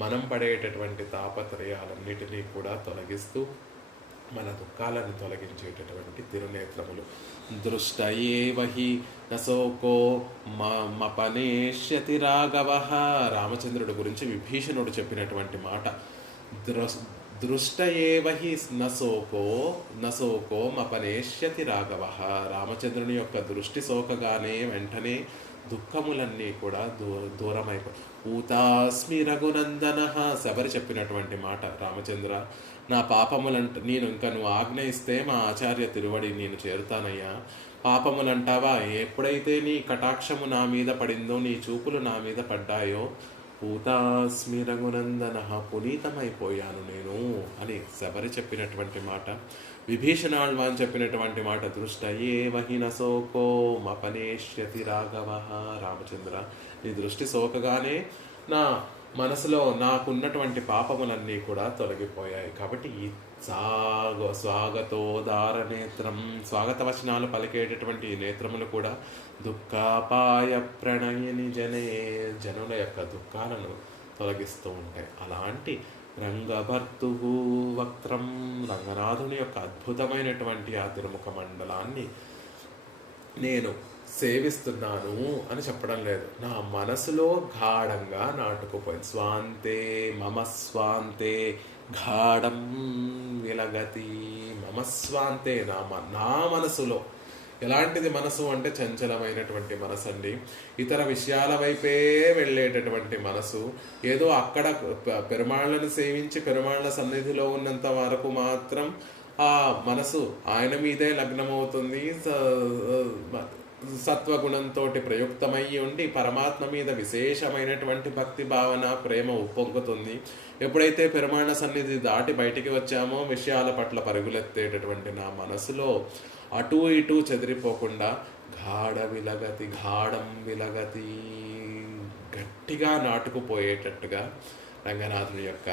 మనం పడేటటువంటి తాపత్రయాలన్నిటినీ కూడా తొలగిస్తూ మన దుఃఖాలను తొలగించేటటువంటి తిరునేత్రములు. దృష్టయేవహి నశోకో మపనేష్యతి రాఘవ, రామచంద్రుడి గురించి విభీషణుడు చెప్పినటువంటి మాట. దృష్టయేవహి నశోకో మపనేష్యతి రాఘవ, రామచంద్రుని యొక్క దృష్టి సోకగానే వెంటనే దుఃఖములన్నీ కూడా దూరమైపోయి. ఊతాస్మి రఘునందన, శబరి చెప్పినటువంటి మాట. రామచంద్ర, నా నేను ఇంకా నువ్వు ఆజ్ఞ ఇస్తే మా ఆచార్య తిరువడి నేను చేరుతానయ్యా. పాపములంటావా, ఎప్పుడైతే నీ కటాక్షము నా మీద పడిందో, నీ చూపులు నా మీద పడ్డాయో, పూతాస్మి రఘునందన, పునీతమైపోయాను నేను అని శబరి చెప్పినటువంటి మాట. విభీషణాళ్వాన్ చెప్పినటువంటి మాట, దృష్టయేవహి నశోకో మపనేష్యతి రాఘవ, రామచంద్ర నీ దృష్టి సోకగానే నా మనసులో నాకున్నటువంటి పాపములన్నీ కూడా తొలగిపోయాయి. కాబట్టి ఈ స్వాగతోదార నేత్రం, స్వాగత వచనాలు పలికేటటువంటి నేత్రములు కూడా దుఃఖాపాయ ప్రణయని జనుల యొక్క దుఃఖాలను తొలగిస్తూ ఉంటాయి. అలాంటి రంగభర్తు వక్త్రం, రంగనాథుని యొక్క అద్భుతమైనటువంటి ఆ తిరుముఖ మండలాన్ని నేను సేవిస్తున్నాను అని చెప్పడం లేదు, నా మనసులో గాఢంగా నాటుకుపోయింది. స్వాంతే మమ స్వాంతే గాఢం విలగతి, మమ స్వాంతే నా మనసులో. ఎలాంటిది మనసు అంటే చంచలమైనటువంటి మనసు అండి. ఇతర విషయాల వైపే వెళ్ళేటటువంటి మనసు. ఏదో అక్కడ పెరుమాళ్లను సేవించి పెరుమాళ్ల సన్నిధిలో ఉన్నంత వరకు మాత్రం ఆ మనసు ఆయన మీదే లగ్నమవుతుంది. సత్వగుణంతో ప్రయుక్తమై ఉండి పరమాత్మ మీద విశేషమైనటువంటి భక్తి భావన, ప్రేమ ఉప్పొంగుతుంది. ఎప్పుడైతే పెరుమాళ సన్నిధి దాటి బయటికి వచ్చామో విషయాల పట్ల పరుగులెత్తేటటువంటి నా మనసులో అటు ఇటు చెదిరిపోకుండా గాఢం విలగతి గట్టిగా నాటుకుపోయేటట్టుగా రంగనాథుని యొక్క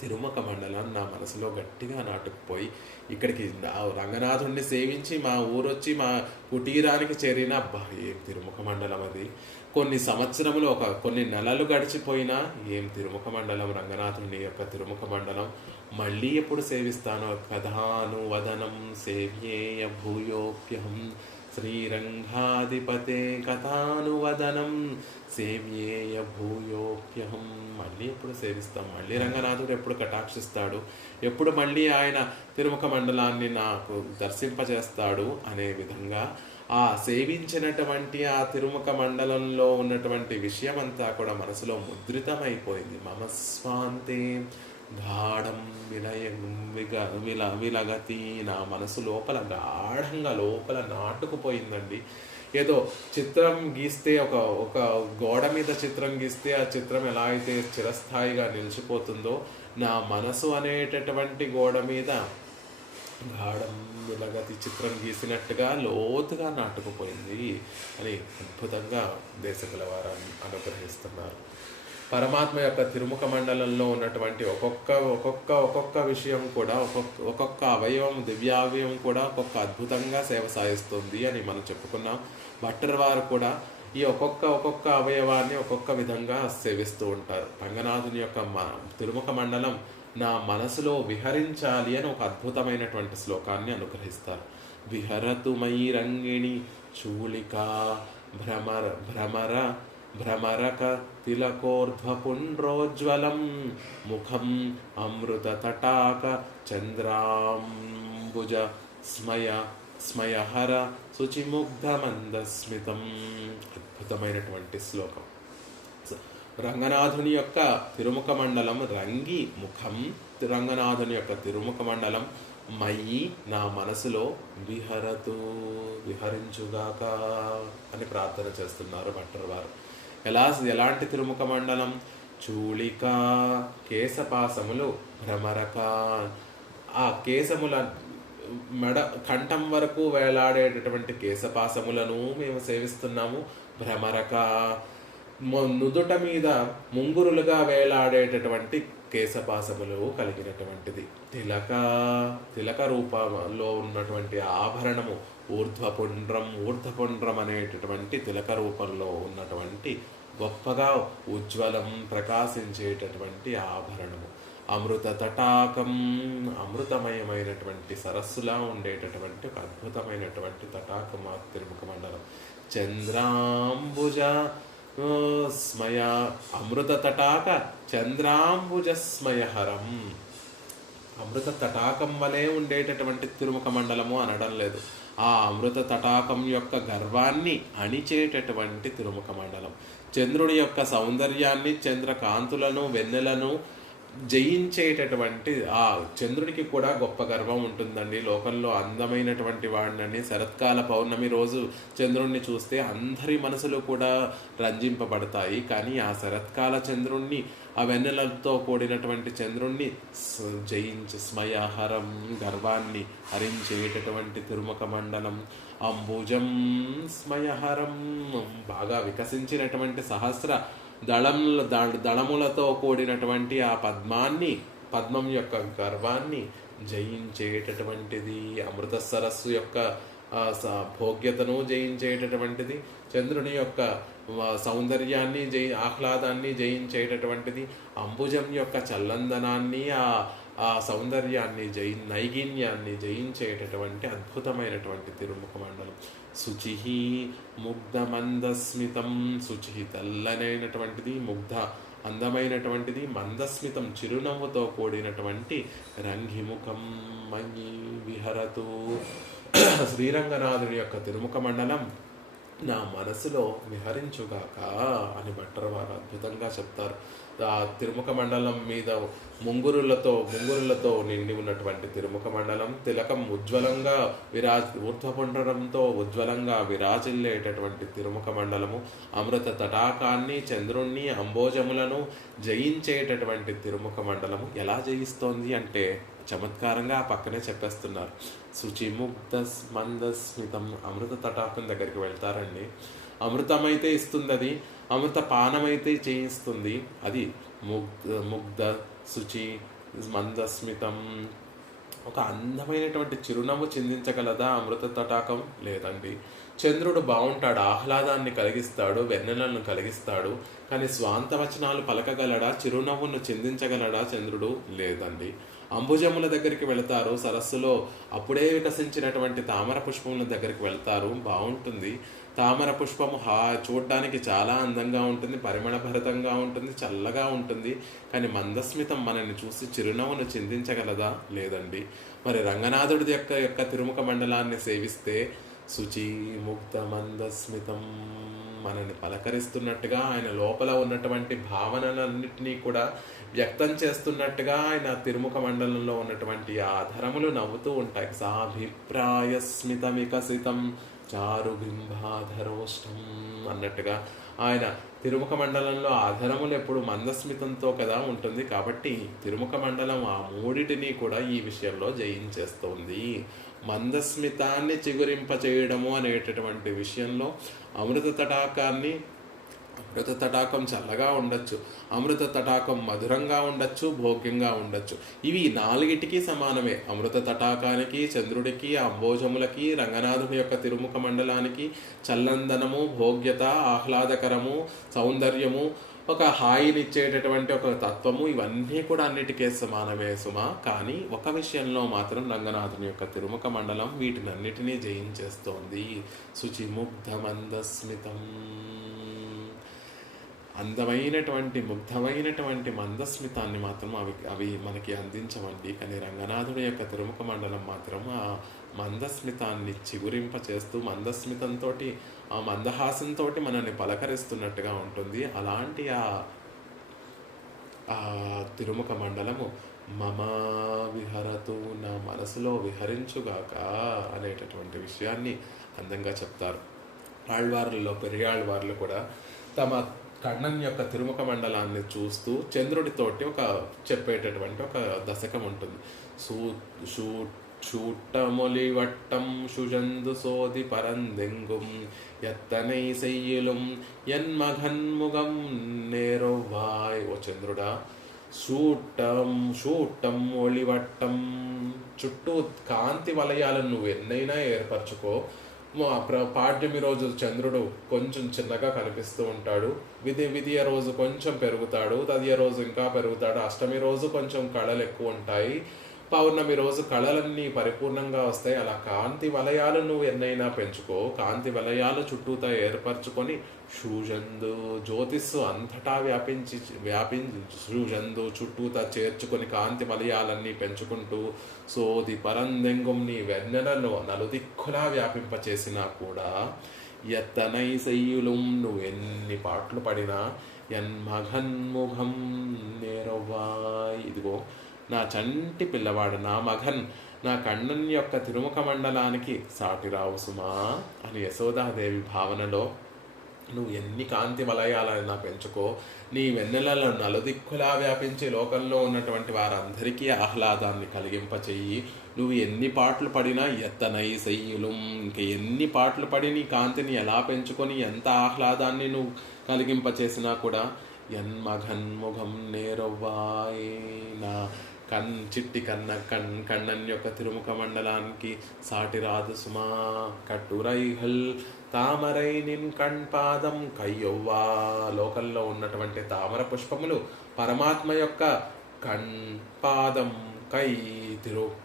తిరుముఖ మండలం నా మనసులో గట్టిగా నాటుకుపోయి, ఇక్కడికి రంగనాథుడిని సేవించి మా ఊరొచ్చి మా కుటీరానికి చేరిన ఏం తిరుముఖ మండలం అది. కొన్ని సంవత్సరములు కొన్ని నెలలు గడిచిపోయినా ఏం తిరుముఖ మండలం, రంగనాథుని యొక్క తిరుముఖ మండలం. మళ్ళీ ఎప్పుడు సేవిస్తానో, కథానువదనం సేవ్యేయ భూయోప్యహం శ్రీరంగాధిపతే కథానువదనం సేవ్యేయ భూయోప్యహం. మళ్ళీ ఎప్పుడు సేవిస్తాం, మళ్ళీ రంగనాథుడు ఎప్పుడు కటాక్షిస్తాడు, ఎప్పుడు మళ్ళీ ఆయన తిరుముఖ మండలాన్ని నాకు దర్శింపజేస్తాడు అనే విధంగా ఆ సేవించినటువంటి ఆ తిరుముఖ మండలంలో ఉన్నటువంటి విషయమంతా కూడా మనసులో ముద్రితమైపోయింది. మమ స్వాంతే గాఢం విలగతి, నా మనసు లోపల గాఢంగా లోపల నాటుకుపోయిందండి. ఏదో చిత్రం గీస్తే ఒక గోడ మీద చిత్రం గీస్తే ఆ చిత్రం ఎలా అయితే చిరస్థాయిగా నిలిచిపోతుందో, నా మనసు అనేటటువంటి గోడ మీద గాఢం విలగతి చిత్రం గీసినట్టుగా లోతుగా నాటుకుపోయింది అని అద్భుతంగా దేశకుల వారు అనుగ్రహిస్తున్నారు. పరమాత్మ యొక్క తిరుముఖ మండలంలో ఉన్నటువంటి ఒక్కొక్క విషయం కూడా, ఒక్కొక్క అవయవం, దివ్యావయవం కూడా అద్భుతంగా సేవ సాగిస్తుంది అని మనం చెప్పుకున్నాం. భట్టర్ వారు కూడా ఈ ఒక్కొక్క అవయవాన్ని ఒక్కొక్క విధంగా సేవిస్తూ ఉంటారు. రంగనాథుని యొక్క తిరుముఖ మండలం నా మనసులో విహరించాలి అని ఒక అద్భుతమైనటువంటి శ్లోకాన్ని అనుగ్రహిస్తారు. విహరతు మై రంగిణి చూళికా భ్రమర భ్రమర భ్రమరక తిలకోర్ధ్వపుండ్రోజ్వలం ముఖం అమృత తటాక చంద్రాంబుజ స్మయ స్మయహర శుచిముగ్ధ మందస్మితం. అద్భుతమైనటువంటి శ్లోకం. రంగనాథుని యొక్క తిరుముఖ మండలం రంగి ముఖం, రంగనాథుని యొక్క తిరుముఖ మండలం మయి నా మనసులో విహరతు విహరించుగాక అని ప్రార్థన చేస్తున్నారు భట్టర్ వారు. ఎలాంటి తిరుముఖ మండలం? చూళిక కేశపాసములు, భ్రమరక ఆ కేశముల మెడ కంఠం వరకు వేలాడేటటువంటి కేశపాసములను మేము సేవిస్తున్నాము. భ్రమరక నుదుట మీద ముంగురులుగా వేలాడేటటువంటి కేశపాసములు కలిగినటువంటిది. తిలక రూపంలో ఉన్నటువంటి ఆభరణము ఊర్ధ్వపుండ్రం అనేటటువంటి తిలక రూపంలో ఉన్నటువంటి గొప్పగా ఉజ్వలం ప్రకాశించేటటువంటి ఆభరణము. అమృత తటాకం అమృతమయమైనటువంటి సరస్సులా ఉండేటటువంటి ఒక అద్భుతమైనటువంటి తటాకం ఆ తిరుముఖ మండలం. చంద్రాంబుజ స్మయ అమృత తటాక చంద్రాంబుజ స్మయహరం. అమృత తటాకం వలె ఉండేటటువంటి తిరుముఖ మండలము అనడం లేదు, ఆ అమృత తటాకం యొక్క గర్వాన్ని అణిచేటటువంటి తిరుముఖ మండలం. చంద్రుడి యొక్క సౌందర్యాన్ని, చంద్రకాంతులను, వెన్నెలను జయించేటటువంటి ఆ చంద్రుడికి కూడా గొప్ప గర్వం ఉంటుందండి. లోకంలో అందమైనటువంటి వాడినని శరత్కాల పౌర్ణమి రోజు చంద్రుణ్ణి చూస్తే అందరి మనసులు కూడా రంజింపబడతాయి. కానీ ఆ శరత్కాల చంద్రుణ్ణి, ఆ వెన్నెలతో కూడినటువంటి చంద్రుణ్ణి జయించి స్మయహరం గర్వాన్ని హరించేటటువంటి తిరుముఖ మండలం. అంబుజం స్మయహరం బాగా వికసించినటువంటి సహస్ర దళములతో కూడినటువంటి ఆ పద్మం యొక్క గర్వాన్ని జయించేటటువంటిది. అమృత సరస్సు యొక్క భోగ్యతను జయించేటటువంటిది. చంద్రుని యొక్క సౌందర్యాన్ని ఆహ్లాదాన్ని జయించేటటువంటిది. అంబుజం యొక్క చల్లందనాన్ని, ఆ సౌందర్యాన్ని నైగిన్యాన్ని జయించేటటువంటి అద్భుతమైనటువంటి తిరుముఖ మండలం. శుచి ముగ్ధ మందస్మితం. శుచి తెల్లనైనటువంటిది, ముగ్ధ అందమైనటువంటిది, మందస్మితం చిరునవ్వుతో కూడినటువంటి రంగిముఖం మయి విహరతు. శ్రీరంగనాథుడి యొక్క తిరుముఖ మండలం నా మనసులో విహరించుగాక అని భట్టర్ వారు అద్భుతంగా చెప్తారు. ఆ తిరుముఖ మండలం మీద ముంగురులతో నిండి ఉన్నటువంటి తిరుముఖ మండలం, తిలకం ఉజ్వలంగా ఊర్ధ్వపుండ్రంతో ఉజ్వలంగా విరాజిల్లేటటువంటి తిరుముఖ మండలము, అమృత తటాకాన్ని, చంద్రుణ్ణి, అంబోజములను జయించేటటువంటి తిరుముఖ మండలము. ఎలా జయిస్తోంది అంటే చమత్కారంగా ఆ పక్కనే చెప్పేస్తున్నారు. శుచిముగ్ధ మందస్మితం. అమృత తటాకం దగ్గరికి వెళ్తారండి, అమృతమైతే ఇస్తుంది, అది అమృత పానమైతే చేయిస్తుంది. అది ముగ్ధ శుచి మందస్మితం. ఒక అందమైనటువంటి చిరునవ్వు చిందించగలదా అమృత తటాకం? లేదండి. చంద్రుడు బాగుంటాడు, ఆహ్లాదాన్ని కలిగిస్తాడు, వెన్నెలను కలిగిస్తాడు. కానీ స్వాంత వచనాలు పలకగలడా, చిరునవ్వును చిందించగలడా చంద్రుడు? లేదండి. అంబుజముల దగ్గరికి వెళతారు, సరస్సులో అప్పుడే వికసించినటువంటి తామర పుష్పముల దగ్గరికి వెళ్తారు, బాగుంటుంది. తామర పుష్పము చూడడానికి చాలా అందంగా ఉంటుంది, పరిమళభరితంగా ఉంటుంది, చల్లగా ఉంటుంది. కానీ మందస్మితం మనల్ని చూసి చిరునవ్వును చిందించగలదా? లేదండి. మరి రంగనాథుడి యొక్క తిరుముఖ మండలాన్ని సేవిస్తే శుచి ముగ్ధ మందస్మితం మనల్ని పలకరిస్తున్నట్టుగా, ఆయన లోపల ఉన్నటువంటి భావనలన్నింటినీ కూడా వ్యక్తం చేస్తున్నట్టుగా ఆయన తిరుముఖ మండలంలో ఉన్నటువంటి ఆధరములు నవ్వుతూ ఉంటాయి. సాభిప్రాయ స్మిత వికసితం చారుబింబాధరోష్టం అన్నట్టుగా ఆయన తిరుముఖ మండలంలో ఆధరములు ఎప్పుడు మందస్మితంతో కదా ఉంటుంది. కాబట్టి తిరుముఖ మండలం ఆ మూడిటిని కూడా ఈ విషయంలో జయించేస్తోంది. మందస్మితాన్ని చిగురింప చేయడము అనేటటువంటి విషయంలో అమృత తటాకాన్ని అమృత తటాకం చల్లగా ఉండొచ్చు, అమృత తటాకం మధురంగా ఉండొచ్చు, భోగ్యంగా ఉండొచ్చు. ఇవి నాలుగిటికి సమానమే. అమృత తటాకానికి, చంద్రుడికి, అంబోజములకి, రంగనాథుని యొక్క తిరుముఖ మండలానికి చల్లందనము, భోగ్యత, ఆహ్లాదకరము, సౌందర్యము, ఒక హాయినిచ్చేటటువంటి ఒక తత్వము, ఇవన్నీ కూడా అన్నిటికీ సమానమే సుమా. కానీ ఒక విషయంలో మాత్రం రంగనాథుని యొక్క తిరుముఖ మండలం వీటినన్నిటినీ జయించేస్తోంది. శుచిముగ్ధ మందస్మితం, అందమైనటువంటి ముగ్ధమైనటువంటి మందస్మితాన్ని మాత్రం అవి మనకి అందించవండి. కానీ రంగనాథుడి యొక్క తిరుముఖ మండలం మాత్రం ఆ మందస్మితాన్ని చిగురింప చేస్తూ మందస్మితంతో, ఆ మందహాసంతో మనల్ని పలకరిస్తున్నట్టుగా ఉంటుంది. అలాంటి ఆ తిరుముఖ మండలము మమ విహరతు, నా మనసులో విహరించుగాక అనేటటువంటి విషయాన్ని అందంగా చెప్తారు. ఆళ్వార్లలో పెరియాళ్వార్లు కూడా తమ కണ്ണన్ యొక్క తిరుముఖ మండలాన్ని చూస్తూ చంద్రుడితోటి చెప్పేటటువంటి ఒక దశకం ఉంటుంది. சூட்டமொழிவட்டம் சுழந்து சோதி பரந்தெங்கும் எத்தனை செய்யிலும் என் மகன் முகம் நேருவாய். ఓ చంద్రుడా, షూటం ఒళివట్టం, చుట్టూ కాంతి వలయాలను నువ్వు ఎన్నైనా ఏర్పరచుకో. పాడ్యమి రోజు చంద్రుడు కొంచెం చిన్నగా కనిపిస్తూ ఉంటాడు, విధియ రోజు కొంచెం పెరుగుతాడు, తదియ రోజు ఇంకా పెరుగుతాడు, అష్టమి రోజు కొంచెం కళలు ఎక్కువ ఉంటాయి, పౌర్ణమి రోజు కళలన్నీ పరిపూర్ణంగా వస్తాయి. అలా కాంతి వలయాలు నువ్వు ఎన్నైనా పెంచుకో. కాంతి వలయాలు చుట్టూతా ఏర్పరచుకొని సూజందు, జ్యోతిస్సు అంతటా వ్యాపించి సూజందు చుట్టూతా చేర్చుకొని కాంతి వలయాలన్నీ పెంచుకుంటూ సోది పరందెంగం, నీ వెన్నెలలో నలుదిక్కులా వ్యాపింపచేసినా కూడా ఎత్తనై సెయ్యులు, నువ్వు ఎన్ని పాటలు పడినా ఎన్ మఘన్ముఖం నేరవ్వాయ్. ఇదిగో నా చంటి పిల్లవాడు, నా మఘన్, నా కണ്ണన్ యొక్క తిరుముఖ మండలానికి సాటి రావు సుమా అని యశోదాదేవి భావనలో నువ్వు ఎన్ని కాంతి వలయాలైనా పెంచుకో. నీ వెన్నెలలో నలుదిక్కులా వ్యాపించి లోకంలో ఉన్నటువంటి వారందరికీ ఆహ్లాదాన్ని కలిగింపచెయ్యి. నువ్వు ఎన్ని పాటలు పడినా ఎత్తనై సెయ్యులు, ఇంక ఎన్ని పాటలు పడి నీ కాంతిని ఎలా పెంచుకొని ఎంత ఆహ్లాదాన్ని నువ్వు కలిగింపచేసినా కూడా ఎన్ మఘన్ ముఖం నేరవ్వాయ్, నా చిట్టి కണ്ണన్ యొక్క తిరుముఖ మండలానికి సాటి రాదు సుమా. కట్టురైహల్ తామరై నిన్ కణ్పాదం కయ్యొవ్వా, లోకంలో ఉన్నటువంటి తామర పుష్పములు పరమాత్మ యొక్క కణ్పాదం కై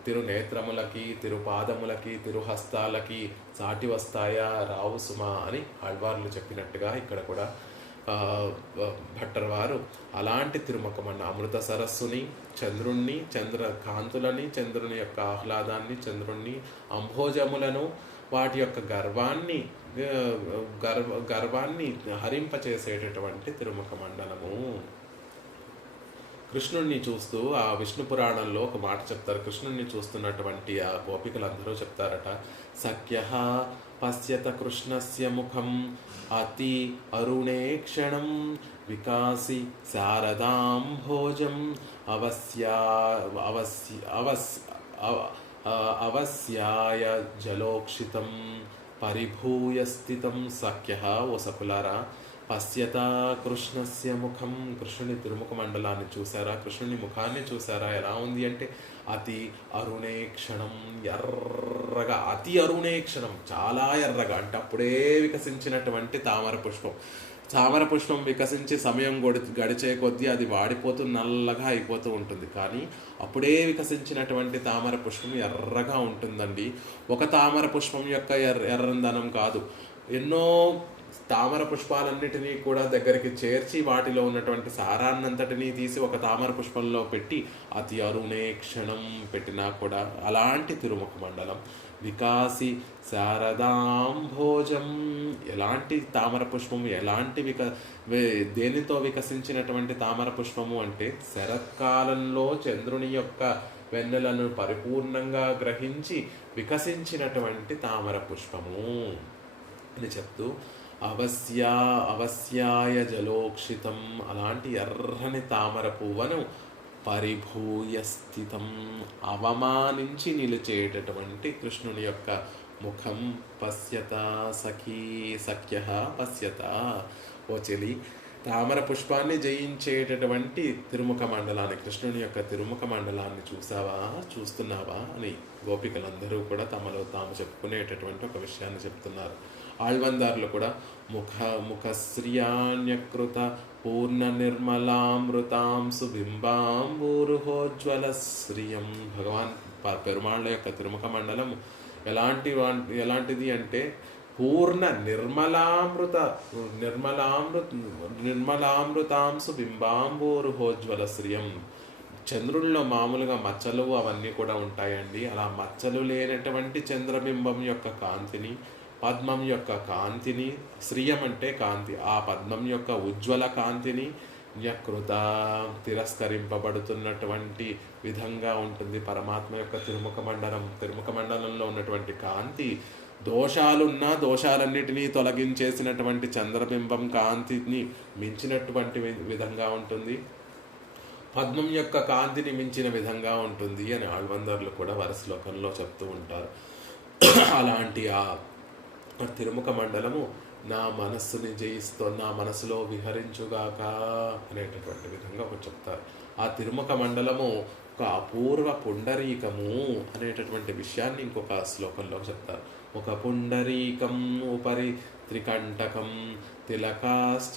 తిరునేత్రములకి, తిరుపాదములకి, తిరుహస్తాలకి సాటి వస్తాయా, రావు సుమా అని ఆళ్వార్లు చెప్పినట్టుగా ఇక్కడ కూడా భట్టర్ వారు అలాంటి తిరుముఖ మండలం, అమృత సరస్సుని, చంద్రుణ్ణి, చంద్ర కాంతులని, చంద్రుని యొక్క ఆహ్లాదాన్ని, చంద్రుణ్ణి, అంభోజములను, వాటి యొక్క గర్వాన్ని హరింపచేసేటటువంటి తిరుముఖ మండలము. కృష్ణుణ్ణి చూస్తూ ఆ విష్ణు పురాణంలో ఒక మాట చెప్తారు. కృష్ణుణ్ణి చూస్తున్నటువంటి ఆ గోపికలందరూ చెప్తారట, సఖ్యః పశ్యత కృష్ణస్య ముఖం అతి అరుణే క్షణం వికాసి శారదాం భోజం అవస్యాయ జలోక్షితం పరిభూయ స్థితం. సఖ్యః, ఓ సకులారా, పశ్యత కృష్ణస్య ముఖం, కృష్ణుని తిరుముఖ మండలాన్ని చూసారా, కృష్ణుని ముఖాన్ని చూసారా, ఎలా ఉంది అంటే అతి అరుణే క్షణం, ఎర్రగా, అతి అరుణే క్షణం, చాలా ఎర్రగా, అంటే అప్పుడే వికసించినటువంటి తామర పుష్పం. తామర పుష్పం వికసించి సమయం గడిచే కొద్దీ అది వాడిపోతూ నల్లగా అయిపోతూ ఉంటుంది. కానీ అప్పుడే వికసించినటువంటి తామర పుష్పం ఎర్రగా ఉంటుందండి. ఒక తామర పుష్పం యొక్క ఎర్రందనం కాదు, ఎన్నో తామర పుష్పాలన్నిటినీ కూడా దగ్గరికి చేర్చి వాటిలో ఉన్నటువంటి సారాన్నంతటినీ తీసి ఒక తామర పుష్పంలో పెట్టి అతి అరుణే క్షణం పెట్టినా కూడా అలాంటి తిరుముఖ మండలం. వికాసి శారదాంభోజం, ఎలాంటి తామర పుష్పము, ఎలాంటి దేనితో వికసించినటువంటి తామర పుష్పము అంటే శరత్కాలంలో చంద్రుని యొక్క వెన్నెలను పరిపూర్ణంగా గ్రహించి వికసించినటువంటి తామర పుష్పము అని చెప్తూ అవస్యాయ జలోక్షితం, అలాంటి ఎర్రని తామర పువ్వను పరిభూయ స్థితం, అవమానించి నిలిచేటటువంటి కృష్ణుని యొక్క ముఖం. పశ్యత సఖీ సఖ్య పశ్యత, ఓ చెలి, తామర పుష్పాన్ని జయించేటటువంటి తిరుముఖ మండలాన్ని, కృష్ణుని యొక్క తిరుముఖ మండలాన్ని చూస్తున్నావా అని గోపికలందరూ కూడా తమలో తాము చెప్పుకునేటటువంటి ఒక విషయాన్ని చెప్తున్నారు. ఆళ్వందారులు కూడా ముఖశ్రియాన్యకృత పూర్ణ నిర్మలామృతాంసు బింబాంబూరుహోజ్వల శ్రియం. భగవాన్ పెరుమాళ్ళ యొక్క తిరుముఖ మండలం ఎలాంటిది అంటే పూర్ణ నిర్మలామృతాంసు బింబాంబూరుహోజ్వల శ్రియం. చంద్రుల్లో మామూలుగా మచ్చలు అవన్నీ కూడా ఉంటాయండి. అలా మచ్చలు లేనటువంటి చంద్రబింబం యొక్క కాంతిని, పద్మం యొక్క కాంతిని, శ్రియం అంటే కాంతి, ఆ పద్మం యొక్క ఉజ్వల కాంతిని న్యకృత తిరస్కరింపబడుతున్నటువంటి విధంగా ఉంటుంది పరమాత్మ యొక్క తిరుముఖ మండలం. తిరుముఖ మండలంలో ఉన్నటువంటి కాంతి దోషాలున్నా దోషాలన్నిటినీ తొలగించేసినటువంటి చంద్రబింబం కాంతిని మించినటువంటి విధంగా ఉంటుంది, పద్మం యొక్క కాంతిని మించిన విధంగా ఉంటుంది అని ఆళ్వందర్లు కూడా వరశ్లోకంలో చెప్తూ ఉంటారు. అలాంటి ఆ తిరుముఖ మండలము నా మనస్సుని నా మనసులో విహరించుగాక అనేటటువంటి విధంగా ఒకటి చెప్తారు. ఆ తిరుముఖ మండలము ఒక అపూర్వ పుండరీకము అనేటటువంటి విషయాన్ని ఇంకొక శ్లోకంలో చెప్తారు. ఒక పుండరీకం ఉపరి త్రికంటకం తిలకాశ్చ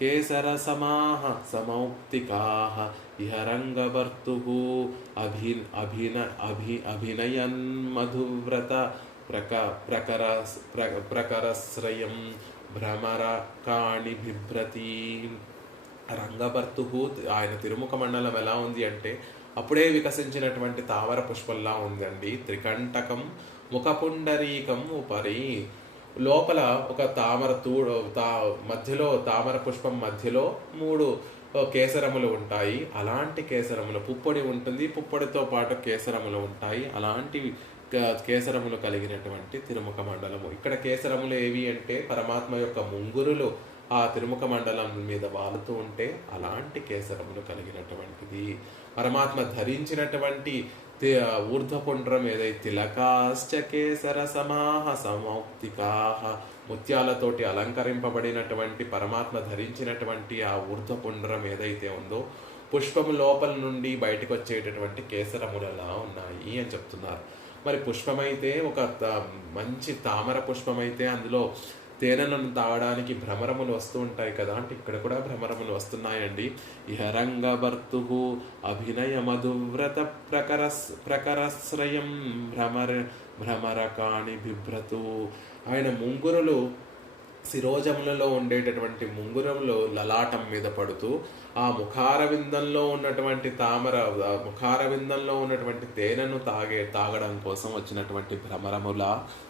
కేసర సమాహ సమౌక్తికాః ఇహ రంగభర్తుః అభినయన్ మధువ్రత ప్రకరశ్రయం భ్రమరకాణి బిభ్రతి. రంగభర్తు ఆయన తిరుముఖ మండలం ఎలా ఉంది అంటే అప్పుడే వికసించినటువంటి తామర పుష్పంలా ఉందండి. త్రికంటకం ముఖపుండరీకం ఉపరి, లోపల ఒక మధ్యలో తామర పుష్పం మధ్యలో 3 కేసరములు ఉంటాయి. అలాంటి కేసరములు, పుప్పొడి ఉంటుంది, పుప్పొడితో పాటు కేసరములు ఉంటాయి. అలాంటి కేసరములు కలిగినటువంటి తిరుముఖ మండలము. ఇక్కడ కేసరములు ఏవి అంటే పరమాత్మ యొక్క ముంగురులు ఆ తిరుముఖ మండలం మీద వాలుతూ ఉంటే అలాంటి కేసరములు కలిగినటువంటిది. పరమాత్మ ధరించినటువంటి ఊర్ధ్వపుండ్రం ఏదైతే తిలకాశ్చ కేసర సమాహ సమౌక్తికాః, ముత్యాలతోటి అలంకరింపబడినటువంటి పరమాత్మ ధరించినటువంటి ఆ ఊర్ధ్వపుండ్రం ఏదైతే ఉందో పుష్పము లోపల నుండి బయటకు వచ్చేటటువంటి కేసరములలా ఉన్నాయి అని చెప్తున్నారు. మరి పుష్పమైతే ఒక మంచి తామర పుష్పమైతే అందులో తేనెలను తాగడానికి భ్రమరములు వస్తూ ఉంటాయి కదా, అంటే ఇక్కడ కూడా భ్రమరములు వస్తున్నాయండి. ఇహ రంగభర్తు అభినయ మధువ్రత ప్రకరశ్రయం భ్రమరకాణి బిభ్రతు. ఆయన ముంగురులు శిరోజములలో ఉండేటటువంటి ముంగురములు లలాటం మీద పడుతూ ఆ ముఖారవిందంలో ఉన్నటువంటి ముఖారవిందంలో ఉన్నటువంటి తేనెను తాగడం కోసం వచ్చినటువంటి భ్రమరముల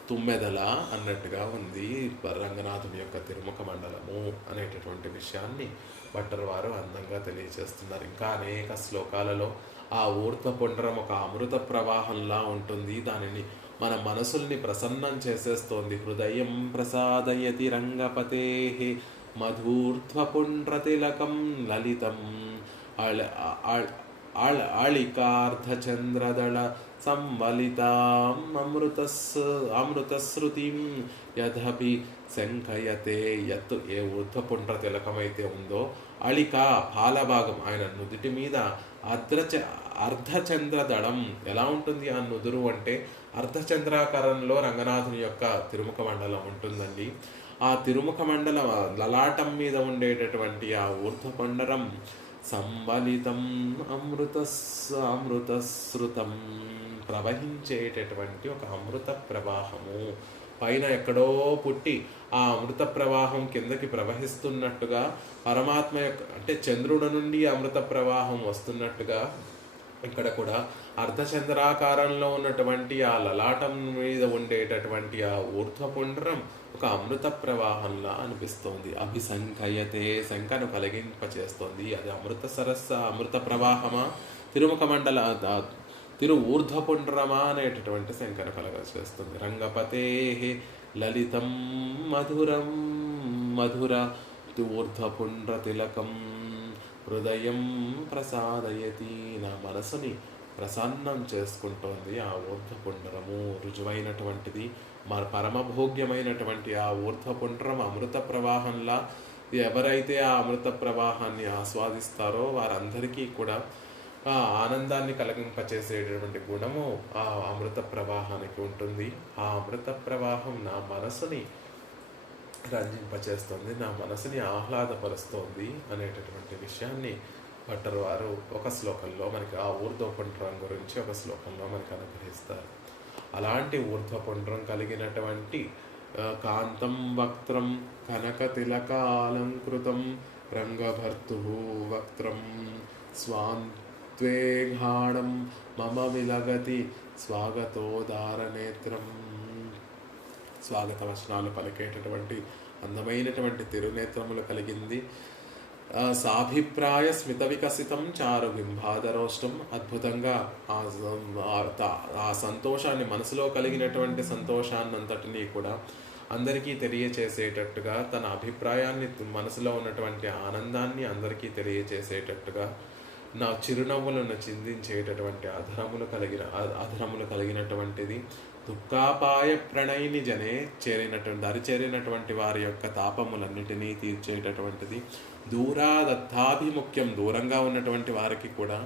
తుమ్మెదల అన్నట్టుగా ఉంది రంగనాథుని యొక్క తిరుముఖ మండలము అనేటటువంటి విషయాన్ని భట్టర్ వారు అందంగా తెలియజేస్తున్నారు. ఇంకా అనేక శ్లోకాలలో ఆ ఊర్ధ్వపుండ్రం ఒక అమృత ప్రవాహంలా ఉంటుంది. దానిని మన మనసుల్ని ప్రసన్నం చేసేస్తోంది. హృదయం ప్రసాదయతి రంగపతే మధూర్ధ్వపుండ్రతిలకం లలితం ఆళికార్ధచంద్రదళ సంవలితాం అమృతశ్రుతిం యథపి శంఖయతే. ఎత్తు ఏ ఊర్ధ్వపుండ్ర తిలకమైతే ఉందో అళిక పాలభాగం ఆయన నుదుటి మీద అర్ధచంద్రదళం ఎలా ఉంటుంది ఆ నుదురు అంటే అర్ధచంద్రాకారంలో రంగనాథుని యొక్క తిరుముఖ మండలం ఉంటుందండి. ఆ తిరుముఖ మండల లలాటం మీద ఉండేటటువంటి ఆ ఊర్ధ్వపుండరం సంబలితం అమృతశ్రుతం ప్రవహించేటటువంటి ఒక అమృత ప్రవాహము. పైన ఎక్కడో పుట్టి ఆ అమృత ప్రవాహం కిందకి ప్రవహిస్తున్నట్టుగా పరమాత్మ యొక్క అంటే చంద్రుడి నుండి అమృత ప్రవాహం వస్తున్నట్టుగా ఇక్కడ కూడా అర్ధచంద్రాకారంలో ఉన్నటువంటి ఆ లలాటం మీద ఉండేటటువంటి ఆ ఊర్ధ్వపుండ్రం ఒక అమృత ప్రవాహంలా అనిపిస్తోంది. అభిసంకయతే, శంకను కలిగింపచేస్తోంది. అది అమృత ప్రవాహమా, తిరుముఖ మండల ఊర్ధ్వపుండ్రమా అనేటటువంటి శంకను కలగచేస్తుంది. రంగపతే లలితం మధుర ఊర్ధ్వపుండ్ర తిలకం హృదయం ప్రసాదయతి. నా మనసుని ప్రసన్నం చేసుకుంటోంది ఆ ఊర్ధ్వపుండ్రము. రుజువైనటువంటిది, పరమభోగ్యమైనటువంటి ఆ ఊర్ధ్వపుండ్రం అమృత ప్రవాహంలా ఎవరైతే ఆ అమృత ప్రవాహాన్ని ఆస్వాదిస్తారో వారందరికీ కూడా ఆ ఆనందాన్ని కలిగింపచేసేటటువంటి గుణము ఆ అమృత ప్రవాహానికి ఉంటుంది. ఆ అమృత ప్రవాహం నా మనసుని రంజింపచేస్తుంది, నా మనసుని ఆహ్లాదపరుస్తోంది అనేటటువంటి విషయాన్ని భట్టర్ వారు ఒక శ్లోకంలో మనకి ఆ ఊర్ధ్వపుండ్రం గురించి ఒక శ్లోకంలో మనకు అనుగ్రహిస్తారు. అలాంటి ఊర్ధ్వపుండ్రం కలిగినటువంటి కాంతం వక్త్రం కనక తిలకాలంకృతం రంగభర్తు వక్త్రం స్వాంత్వేఘాణం మమ విలగతి స్వాగతోదారనేత్రం. స్వాగత వచనాలు పలికేటటువంటి అందమైనటువంటి తిరునేత్రములు కలిగింది. సాభిప్రాయ స్మిత వికసితం చారు బింబాదరోష్టం. అద్భుతంగా ఆ సంతోషాన్ని, మనసులో కలిగినటువంటి సంతోషాన్నంతటినీ కూడా అందరికీ తెలియచేసేటట్టుగా, తన అభిప్రాయాన్ని, మనసులో ఉన్నటువంటి ఆనందాన్ని అందరికీ తెలియచేసేటట్టుగా నా చిరునవ్వులను చిందించేటటువంటి అధరములు కలిగినటువంటిది. దుఃఖాపాయ ప్రణయిని జనే దరి చేరినటువంటి వారి యొక్క తాపములన్నిటినీ తీర్చేటటువంటిది. దూరాదత్తాభిముఖ్యం, దూరంగా ఉన్నటువంటి వారికి కూడా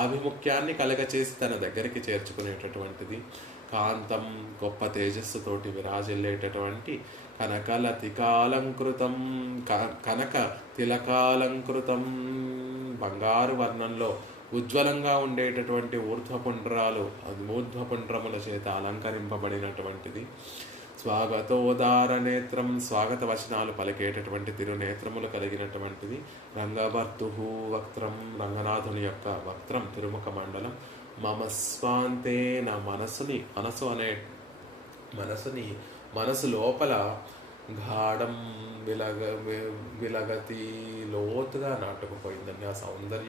ఆభిముఖ్యాన్ని కలగచేసి తన దగ్గరికి చేర్చుకునేటటువంటిది. కాంతం, గొప్ప తేజస్సుతోటి విరాజిల్లేటటువంటి కనక తిలకాలంకృతం, బంగారు వర్ణంలో ఉజ్వలంగా ఉండేటటువంటి ఊర్ధ్వపుండ్రముల చేత అలంకరింపబడినటువంటిది. స్వాగతోదార నేత్రం, స్వాగత వచనాలు పలికేటటువంటి తిరునేత్రములు కలిగినటువంటిది. రంగభర్తు వక్త్రం, రంగనాథుని యొక్క వక్త్రం, తిరుముఖ మండలం. మమ స్వాంతే, నా మనసు లోపల గాఢం విలగతి లోతుగా నాటుకుపోయిందండి ఆ సౌందర్యం.